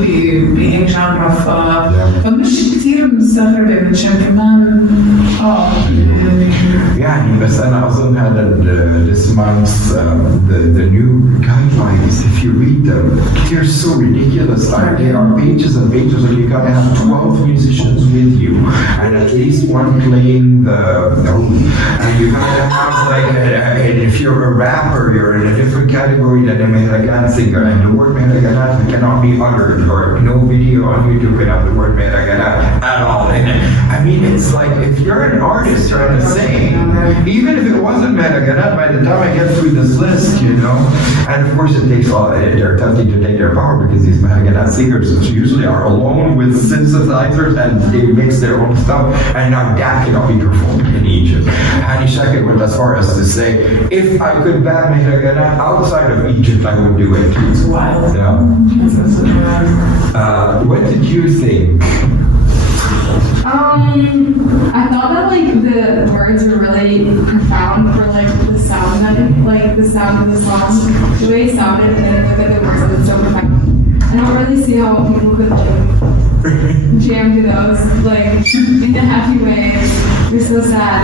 بهيك جانرا فمش كثير مستغربة منشان كمان بس أنا أظن هذا this month's the new guidelines if you read them they're so ridiculous there are pages and pages and you gotta have 12 musicians with you and at least one playing the and you gotta have if you're a rapper you're in a different category than a Mahragan singer and the word Mahraganat cannot be uttered or no video on YouTube can have the word Mahraganat at all in it. I mean it's like if you're an artist trying to sing even if it wasn't Mahraganat by the time I get through this list and of course it takes they're attempting to take their power because these Mahraganat singers usually are alone with synthesizers and they mix their own stuff and now that cannot be performed in Egypt. Hani Shakir went as far as to say if I could ban Mahraganat outside of Egypt I would do it. It's wild. What did you think? I thought that the words were really profound for the sound of it, the sound of the song, the way it sounded and the words of it so profound. I don't really see how people could jam to those in a happy way. It's so sad.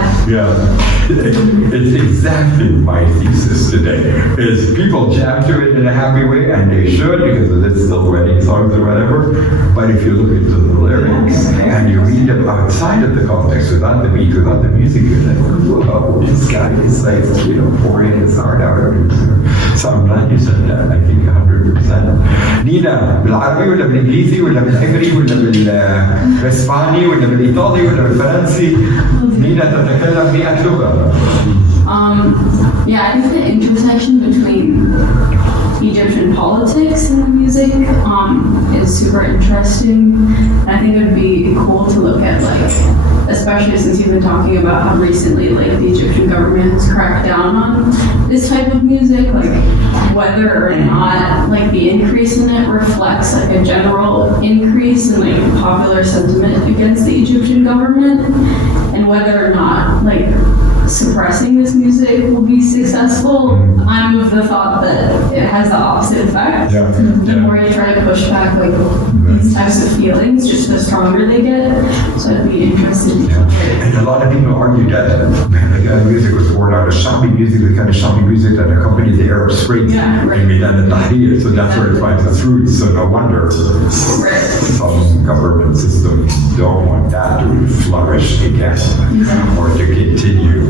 It's exactly my thesis today. Is people jam to it in a happy way, and they should because it's still wedding songs or whatever. But if you look into the lyrics and you read them outside of the context, without the beat, without the music, you're like, whoa, this guy is pouring his heart out of it. So I'm glad you said that. I think 100%. Nina, بالعربي ولا بالإنجليزي ولا بالعبري ولا بالإسباني ولا بالإيطالي ولا بالفرنسي؟ نينا تتكلم 100 لغة. I think the intersection between Egyptian politics in the music is super interesting. And I think it would be cool to look at, like, especially since you've been talking about how recently, like, the Egyptian government has cracked down on this type of music, like, whether or not, like, the increase in it reflects, like, a general increase in, like, popular sentiment against the Egyptian government, and whether or not, like, suppressing this music will be successful. I'm of the thought that it has the opposite effect. Yeah. The more you try to push back, like, these types of feelings, just the stronger they get. So I'd be interested in And a lot of people argue that music was born out of Shami music, the kind of Shami music that accompanied the Arab Spring in Milan and Tahrir. So that's where it finds its roots. So no wonder some government systems don't want that to flourish again or to continue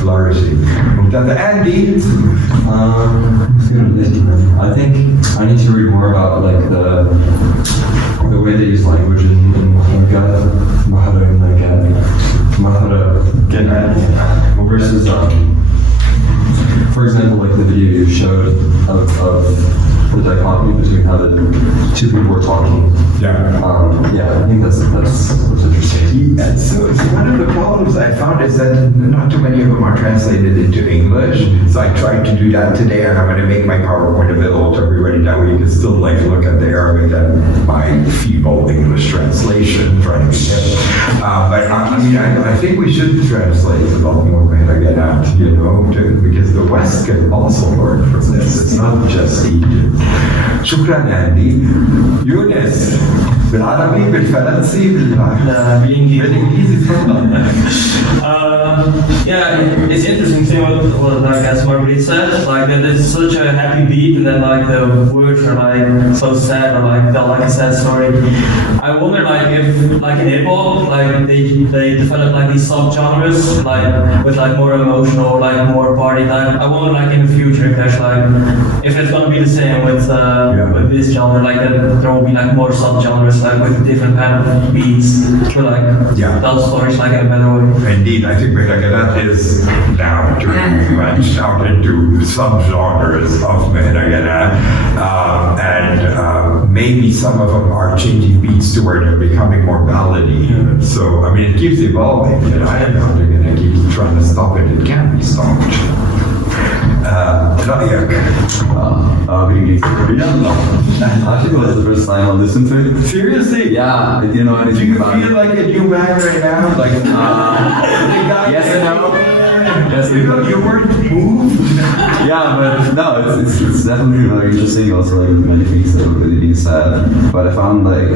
flourishing. Andy? I think I need to read more about like the way they use language in Mahraganat versus for example, like the video you showed of the dichotomy between how the two people were talking. I think that's interesting. Yeah, so one of the problems I found is that not too many of them are translated into English. So I tried to do that today, and I'm going to make my PowerPoint available to everybody. That way you can still like look at the Arabic and my feeble English translation, trying to get. But I think we should translate a lot more Mahraganat, because the West can also learn from this. It's not just Egypt. شكرا أندي. يونس بالعربي بالفرنسي بالإنجليزي تفضل. Yeah, it's interesting seeing what like as Marguerite said, like that it's such a happy beat and then like the words are like so sad or like felt like a sad story. I wonder like if like in hip hop like they develop like these subgenres like with like more emotional like more party type. I wonder like in the future if there's like if it's gonna be the same with this genre, like there will be like more subgenres like with different kind of beats to like tell stories like in a better way. Indeed, I think Mahraganat is now branched out into subgenres of Mahraganat, and maybe some of them are changing beats to where they're becoming more ballady. So I mean, it keeps evolving, and I am not going to keep trying to stop it. It can't be stopped. I think it was the first time I listened to it. Seriously? Yeah, I didn't know anything about it. Do you feel like a new man right now? Like, yes and no. Yes, you weren't moved? Yeah, but no, it's definitely very interesting. Also, like many things that are really being said. But I found like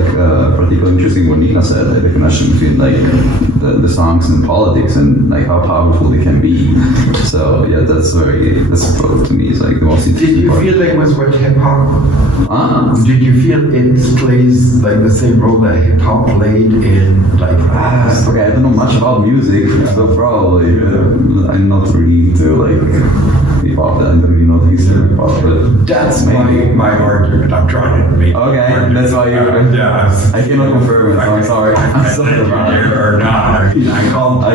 particularly interesting what Nina said, like the connection between like the songs and politics and like how powerful they can be. So yeah, that's both to me is like the most interesting. Did you feel like it was what hip hop? Did you feel it plays like the same role that hip hop played in like? Okay, I don't know much about music, so probably I'm not really into like hip hop. I don't really know things about hip hop, but that's my argument. I'm trying to make. Okay, that's why you. I cannot confirm it. So I'm sorry. I'm sorry about it. Or not. I mean, I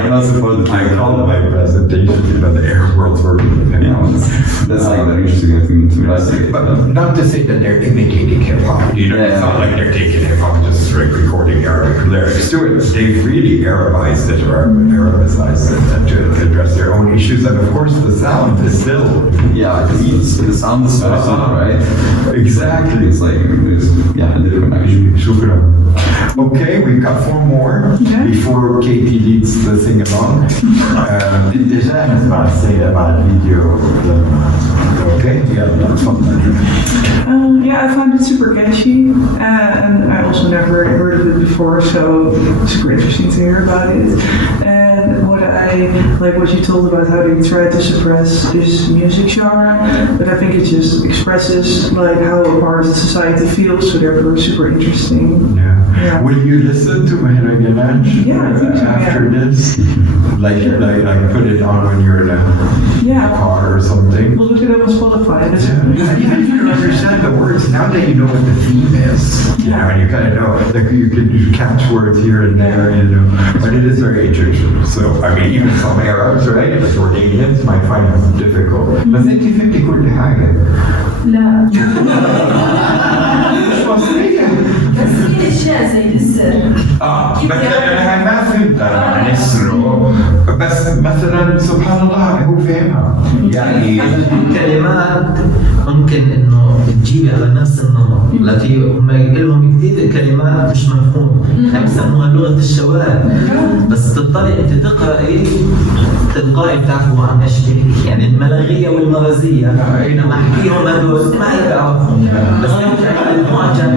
cannot support the. I call my presentation the Arab world's version of hip hop. That's like very interesting thing to investigate. But not to say that they're imitating hip hop. It's not like they're taking hip hop and just straight recording Arabic lyrics to it. They've really Arabized it or Arabicized it to address their own issues, and of course the sound is still. Yeah, the sound is special, right? Exactly. It's like a different actually. Shukran. Okay, we've got 4 more before Katie leads the thing along. Déjà, je vais say about video. Okay, yeah, I found it super catchy, and I also never heard of it before, so it's super interesting to hear about it. And what I like what you told about how they try to suppress this music genre, but I think it just expresses like how a part of the society feels, so therefore super interesting. Yeah. Will you listen to Mahraganat? Yeah, I think so, after this? Like put it on when you're in a car or something? We'll look it up on Spotify. Even if you don't understand the words, now that you know what the theme is, and you kind of know, like you can catch words here and there, but it is very Egyptian. So, I mean, even some Arabs, right? Jordanians might find it difficult. بس انت فهمتي كل حاجة. لا. مش مصرية. بس في اشياء زي السر. بس انا ما فهمت عن السر. بس مثلا سبحان الله هو فهمها. يعني كلمات ممكن انه تجيب على نفس النمط، لكن هم لهم كثير كلمات مش مفهومه، بيسموها لغه الشوارع. بس تضطري انت تقراي تلقائي بتعرفوا عن ايش بيحكي، يعني الملاغيه والمرازيه لما احكيهم هذول ما بيعرفهم، بس المعجم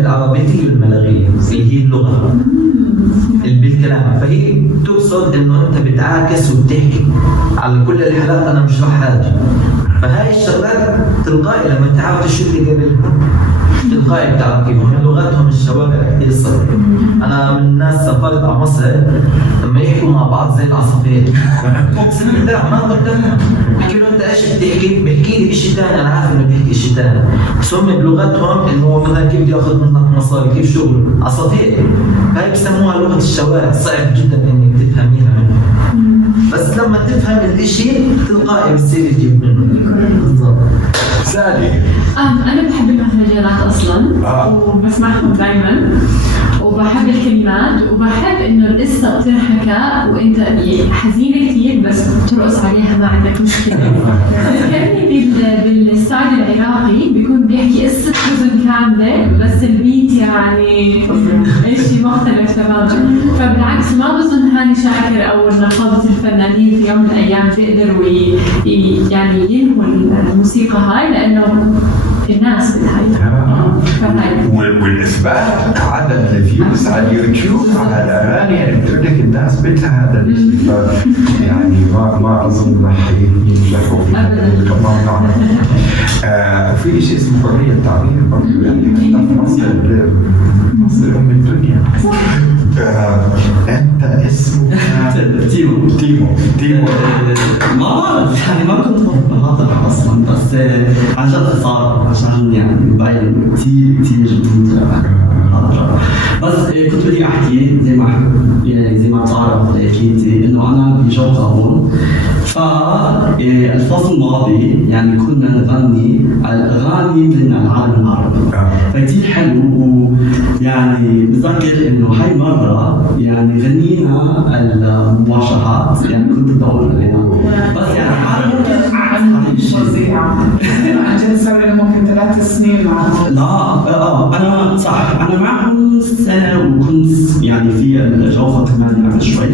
العربي فيه الملاغيه اللي هي اللغه اللي بالكلام، فهي تقصد انه انت بتعاكس وبتحكي على كل الحالات. انا مش رح اجي، فهاي الشغلات تلقائي لما تعرف شو اللي قبلها تلقائي بتعرفيهم. من لغتهم الشوارع كثير صعبة. انا من الناس سافرت على مصر لما يحكوا مع بعض زي العصافير اقسم بالله ما قدرت افهم. بحكي له انت ايش بتحكي؟ بحكي لي شيء ثاني، انا عارف انه بيحكي شيء ثاني، بس هم بلغتهم انه مثلا كيف بدي اخذ منك مصاري، كيف شغل عصافير. هاي بسموها لغة الشوارع، صعب جدا انك تفهميها منهم. بس لما تفهم الاشي تلقائي بتصير تجيب منه. بالضبط. سالي. أنا بحب المهرجانات أصلاً وبسمعهم دايماً وبحب الكلمات وبحب إنه القصة بتنحكى وأنت حزينة كتير بس ترقص عليها ما عندك مشكلة. بذكرني بالستايل العراقي بيكون بيحكي قصة حزن كاملة بس البيت يعني شيء مختلف تماماً. فبالعكس ما بظن هاني شاكر أو نقابة الفنانين في يوم من الأيام بيقدروا يعني ينهوا الموسيقى هاي لأنه الناس بالهاي. والاثبات عدد الفيوز على اليوتيوب على الاغاني يعني بتقول لك الناس بدها هذا الشيء، يعني ما اظن رح ينجحوا في ما بنعرف. وفي شيء اسمه حريه التعبير برضه، يعني حتى في مصر ام الدنيا. انت اسمك تيمو ما بعرف يعني ما كنت بخاطر اصلا، بس عن جد صار عشان يعني باين كثير خاطر. بس كنت بدي احكي زي ما بتعرف اكيد انه انا بجو قانون. فالفصل الماضي يعني كنا نغني الاغاني من العالم العربي، فكتير حلو. ويعني بتذكر انه هاي مرة يعني غنينا المواشحات، يعني كنت بدور عليها بس يعني فظيعة. عن جد صار لنا ممكن 3 سنين معهم. لا انا صح انا معهم سنة وكنت يعني في الجوقة كمان يعني شوي،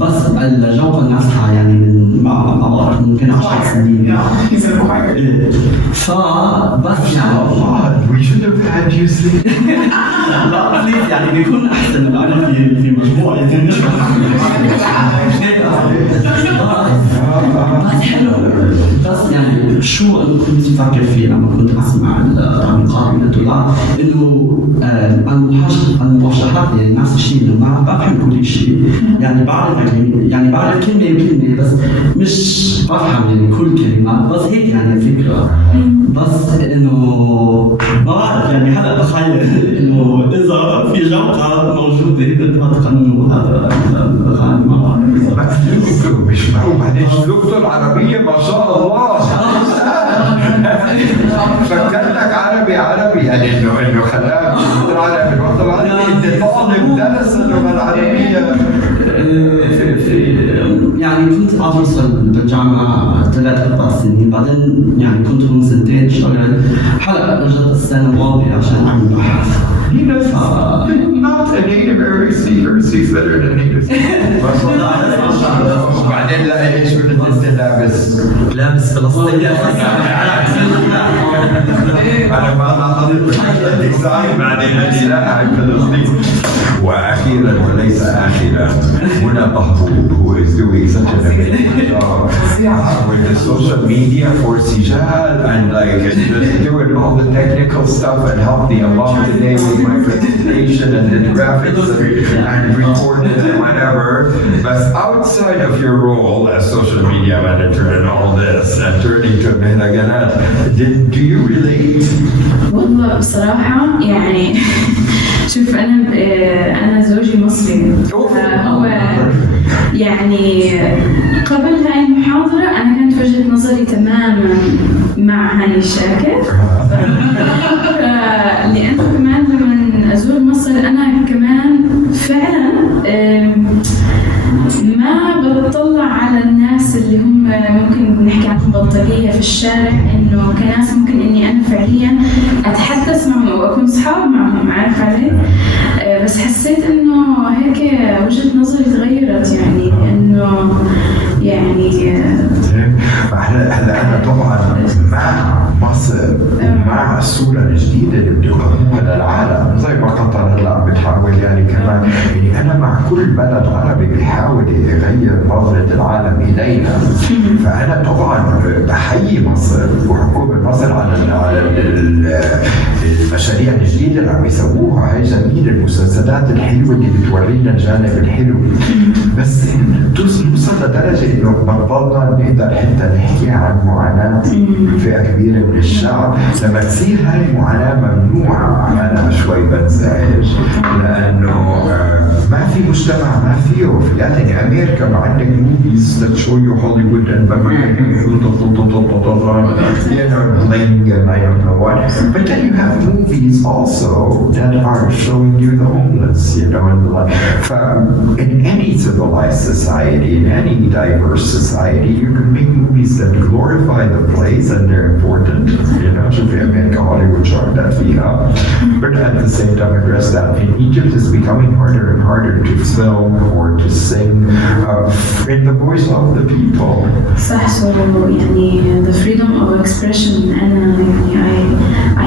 بس الجوقة نفسها يعني من بعرف ممكن 10 سنين. فبس يعني we should have had you sing. لا بليز يعني بيكون احسن انه انا في مجموعة يعني بس حلو. بس يعني شو انا كنت افكر فيه لما كنت اسمع المقام انه المواشحات يعني نفس الشيء، انه ما بفهم كل شيء، يعني بعرف كلمة وكلمة بس مش بفهم يعني كل كلمة، بس هيك يعني الفكرة. بس انه ما بعرف يعني هلا تخيل انه اذا في جوقة موجودة بدها تغنوا هذا الاغاني ما بعرف. مش معروف بعدين لغته العربية ما شاء الله. فكرتك عربي يعني انه خلاك تطلع في الوقت العربي. انت طالب درس اللغة العربية يعني كنت ادرس بالجامعة 3-4 سنين، بعدين يعني كنت هون 2 شغل. هلا رجعت السنة الماضية عشان اعمل بحث. Not a native Arabic speaker speaks better than native speaker. وبعدين لا ايش بدك لابس فلسطيني. انا ما اعترض بالديزاين بعدين هذه لا فلسطيني. واخيرا وليس اخيرا هنا طهبوب who is doing such an amazing job with the social media for Sijal and like just doing all the technical stuff and help the alum today with my presentation and the graphics and recording and whatever. But outside of your role as social media manager and all this and turning to Mahraganat, do you relate? والله بصراحة يعني شوف أنا زوجي مصري، هو يعني قبل هاي المحاضرة أنا كانت وجهة نظري تماما مع هاني الشاكر. لأنه كمان لما أزور مصر أنا كمان فعلا ما بتطلع على الناس اللي هم ممكن نحكي عنهم بلطجية في الشارع، إنه كناس ممكن إني أنا فعليا أتحدث معهم وأكون صحاب معهم، عارف علي؟ بس حسيت إنه هيك وجهة نظري تغيرت، يعني إنه يعني هلا انا طبعا مع مصر ومع الصوره الجديده اللي بتقدموها للعالم، زي ما قطر هلا بتحاول يعني كمان، يعني انا مع كل بلد عربي بيحاول يغير نظره العالم الينا. فانا طبعا بحيي مصر وحكومه مصر على المشاريع الجديده اللي عم يسووها، هي جميله، المسلسلات الحلوه اللي بتورينا الجانب الحلو، بس توصل لدرجه انه بطلنا نقدر حتى نحكي عن معاناه فئه كبيره من الشعب. لما تصير هاي المعاناه ممنوعه انا شوي بنزعج، لانه ما في مجتمع ما فيه. يعني امريكا ما عندك موفيز that show you Hollywood and you know bling and I don't know what, but then you have movies also that are showing you the homeless, you know, and in any civilized society, in any diverse society, you can make movies that glorify the place and they're important, you know. So في أمريكا Hollywood shot that فيها, but at the same time address that in Egypt is becoming harder and harder to film or to sing in the voice of the people. صح. So يعني the freedom of expression أنا يعني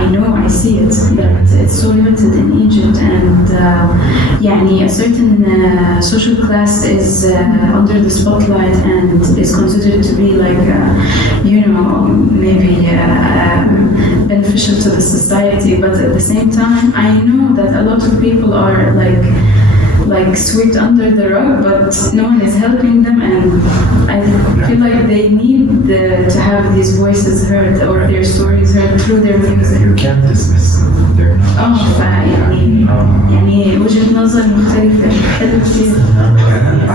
I know I see it, but it's so limited in Egypt, and يعني a certain social class is under the spotlight and is considered to be like you know, maybe beneficial to the society, but at the same time I know that a lot of people are like swept under the rug, but no one is helping them, and I feel like they need to have these voices heard or their stories heard through their music. You can't dismiss them. They're not. يعني وجهة نظر مختلفة حلو كتير.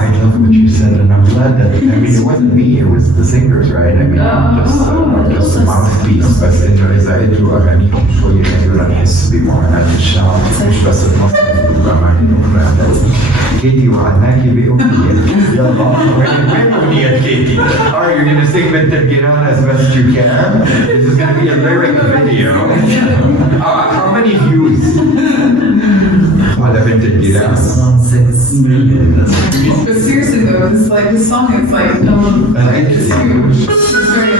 I love what you said, and I'm glad that, I mean, it wasn't me, it was the singers, right? I mean, just a mouthpiece. بس إنه إذا إجوا أغانيهم شوي خلونا نحس بمعاناة الشعب، مش بس المصري، كمان كيتي وعناكي بأغنية. يلا وين أغنية كيتي؟ You're gonna sing بنت الجيران as best you can? This is gonna be a lyric video. How many views? على بنت الجيران. 6 million. But seriously though, this song is like, it's huge. It's very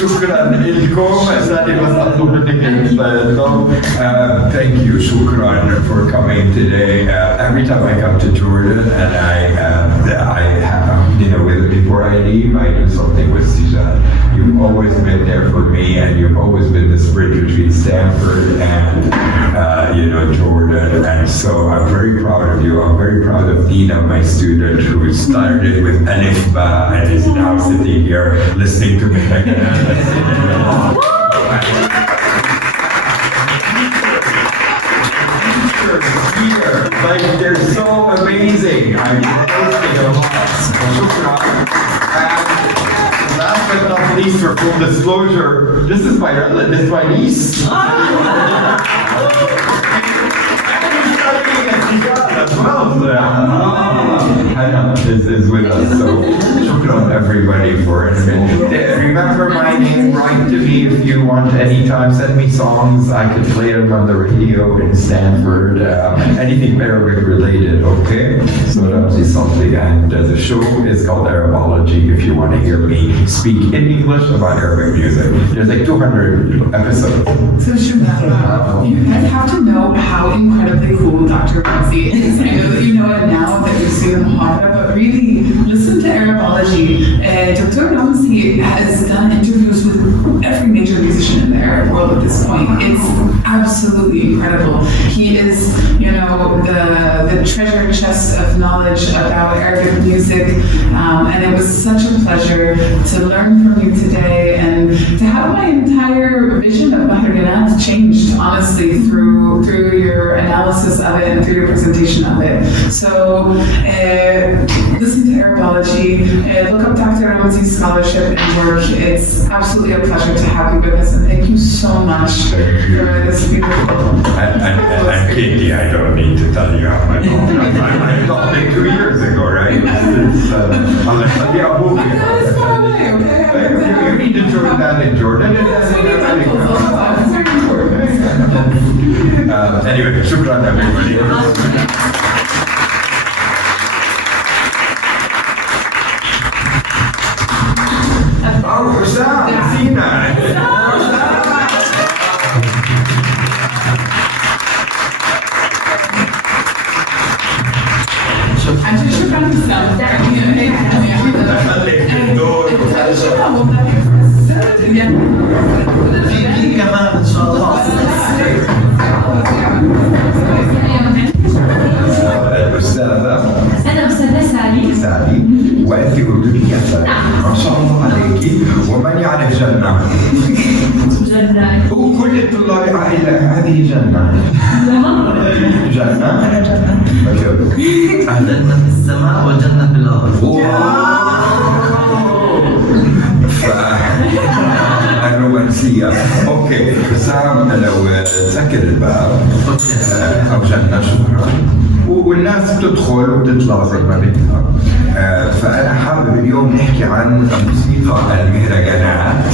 شكرا لكم. أستاذي بس أطلب منك thank you, shukran, for coming today. Every time I come to Jordan and I have, before I leave, I do something with Sijal. You've always been there for me, and you've always been this bridge between Stanford and, Jordan. And so I'm very proud of you. I'm very proud of Nina, my student, who started with Alif Ba and is now sitting here listening to me. Like, they're so amazing. I'm posting a lot. And last but not least, for full disclosure, this is my niece. As well. Hannah is with us, so shukran everybody for it. Remember my name, write to me if you want anytime, send me songs, I could play them on the radio in Stanford, anything Arabic related, okay? So Ramzi Salti, and the show is called Arabology if you want to hear me speak in English about Arabic music. There's like 200 episodes. So Shamala, you guys have to know how incredibly cool Dr. Ramzi is. I know that you know it now that you've seen the Muhadara, but really listen to Arabology. Dr. Ramzi has done interviews with every major musician in the Arab world at this point. It's absolutely incredible. He is, the treasure chest of knowledge about Arabic music, and it was such a pleasure to learn from you today and to have my entire vision of Mahraganat changed, honestly, through your analysis of it and through your presentation of it. So listen to Arabology, look up Dr. Ramzi's scholarship and work. It's absolutely a pleasure to have you with us, and thank you so much for this beautiful. And Katie, I don't need to tell you how much I thought it 2 years ago, right? You need to join that in Jordan. Anyway, shukran everybody. Oh, Hussam, Sina. في كمان ان شاء الله. أنا أستاذة سالي وأنت أردنية ما شاء الله عليكي. ومن يعرف جنة؟ وكل الطلاب هذه جنة. جنة؟ جنة في السماء وجنة في الأرض. الرومانسية. اوكي سام لو تسكر الباب او جنة شكرا والناس بتدخل وبتطلع زي ما بدها. فأنا حابب اليوم نحكي عن موسيقى المهرجانات.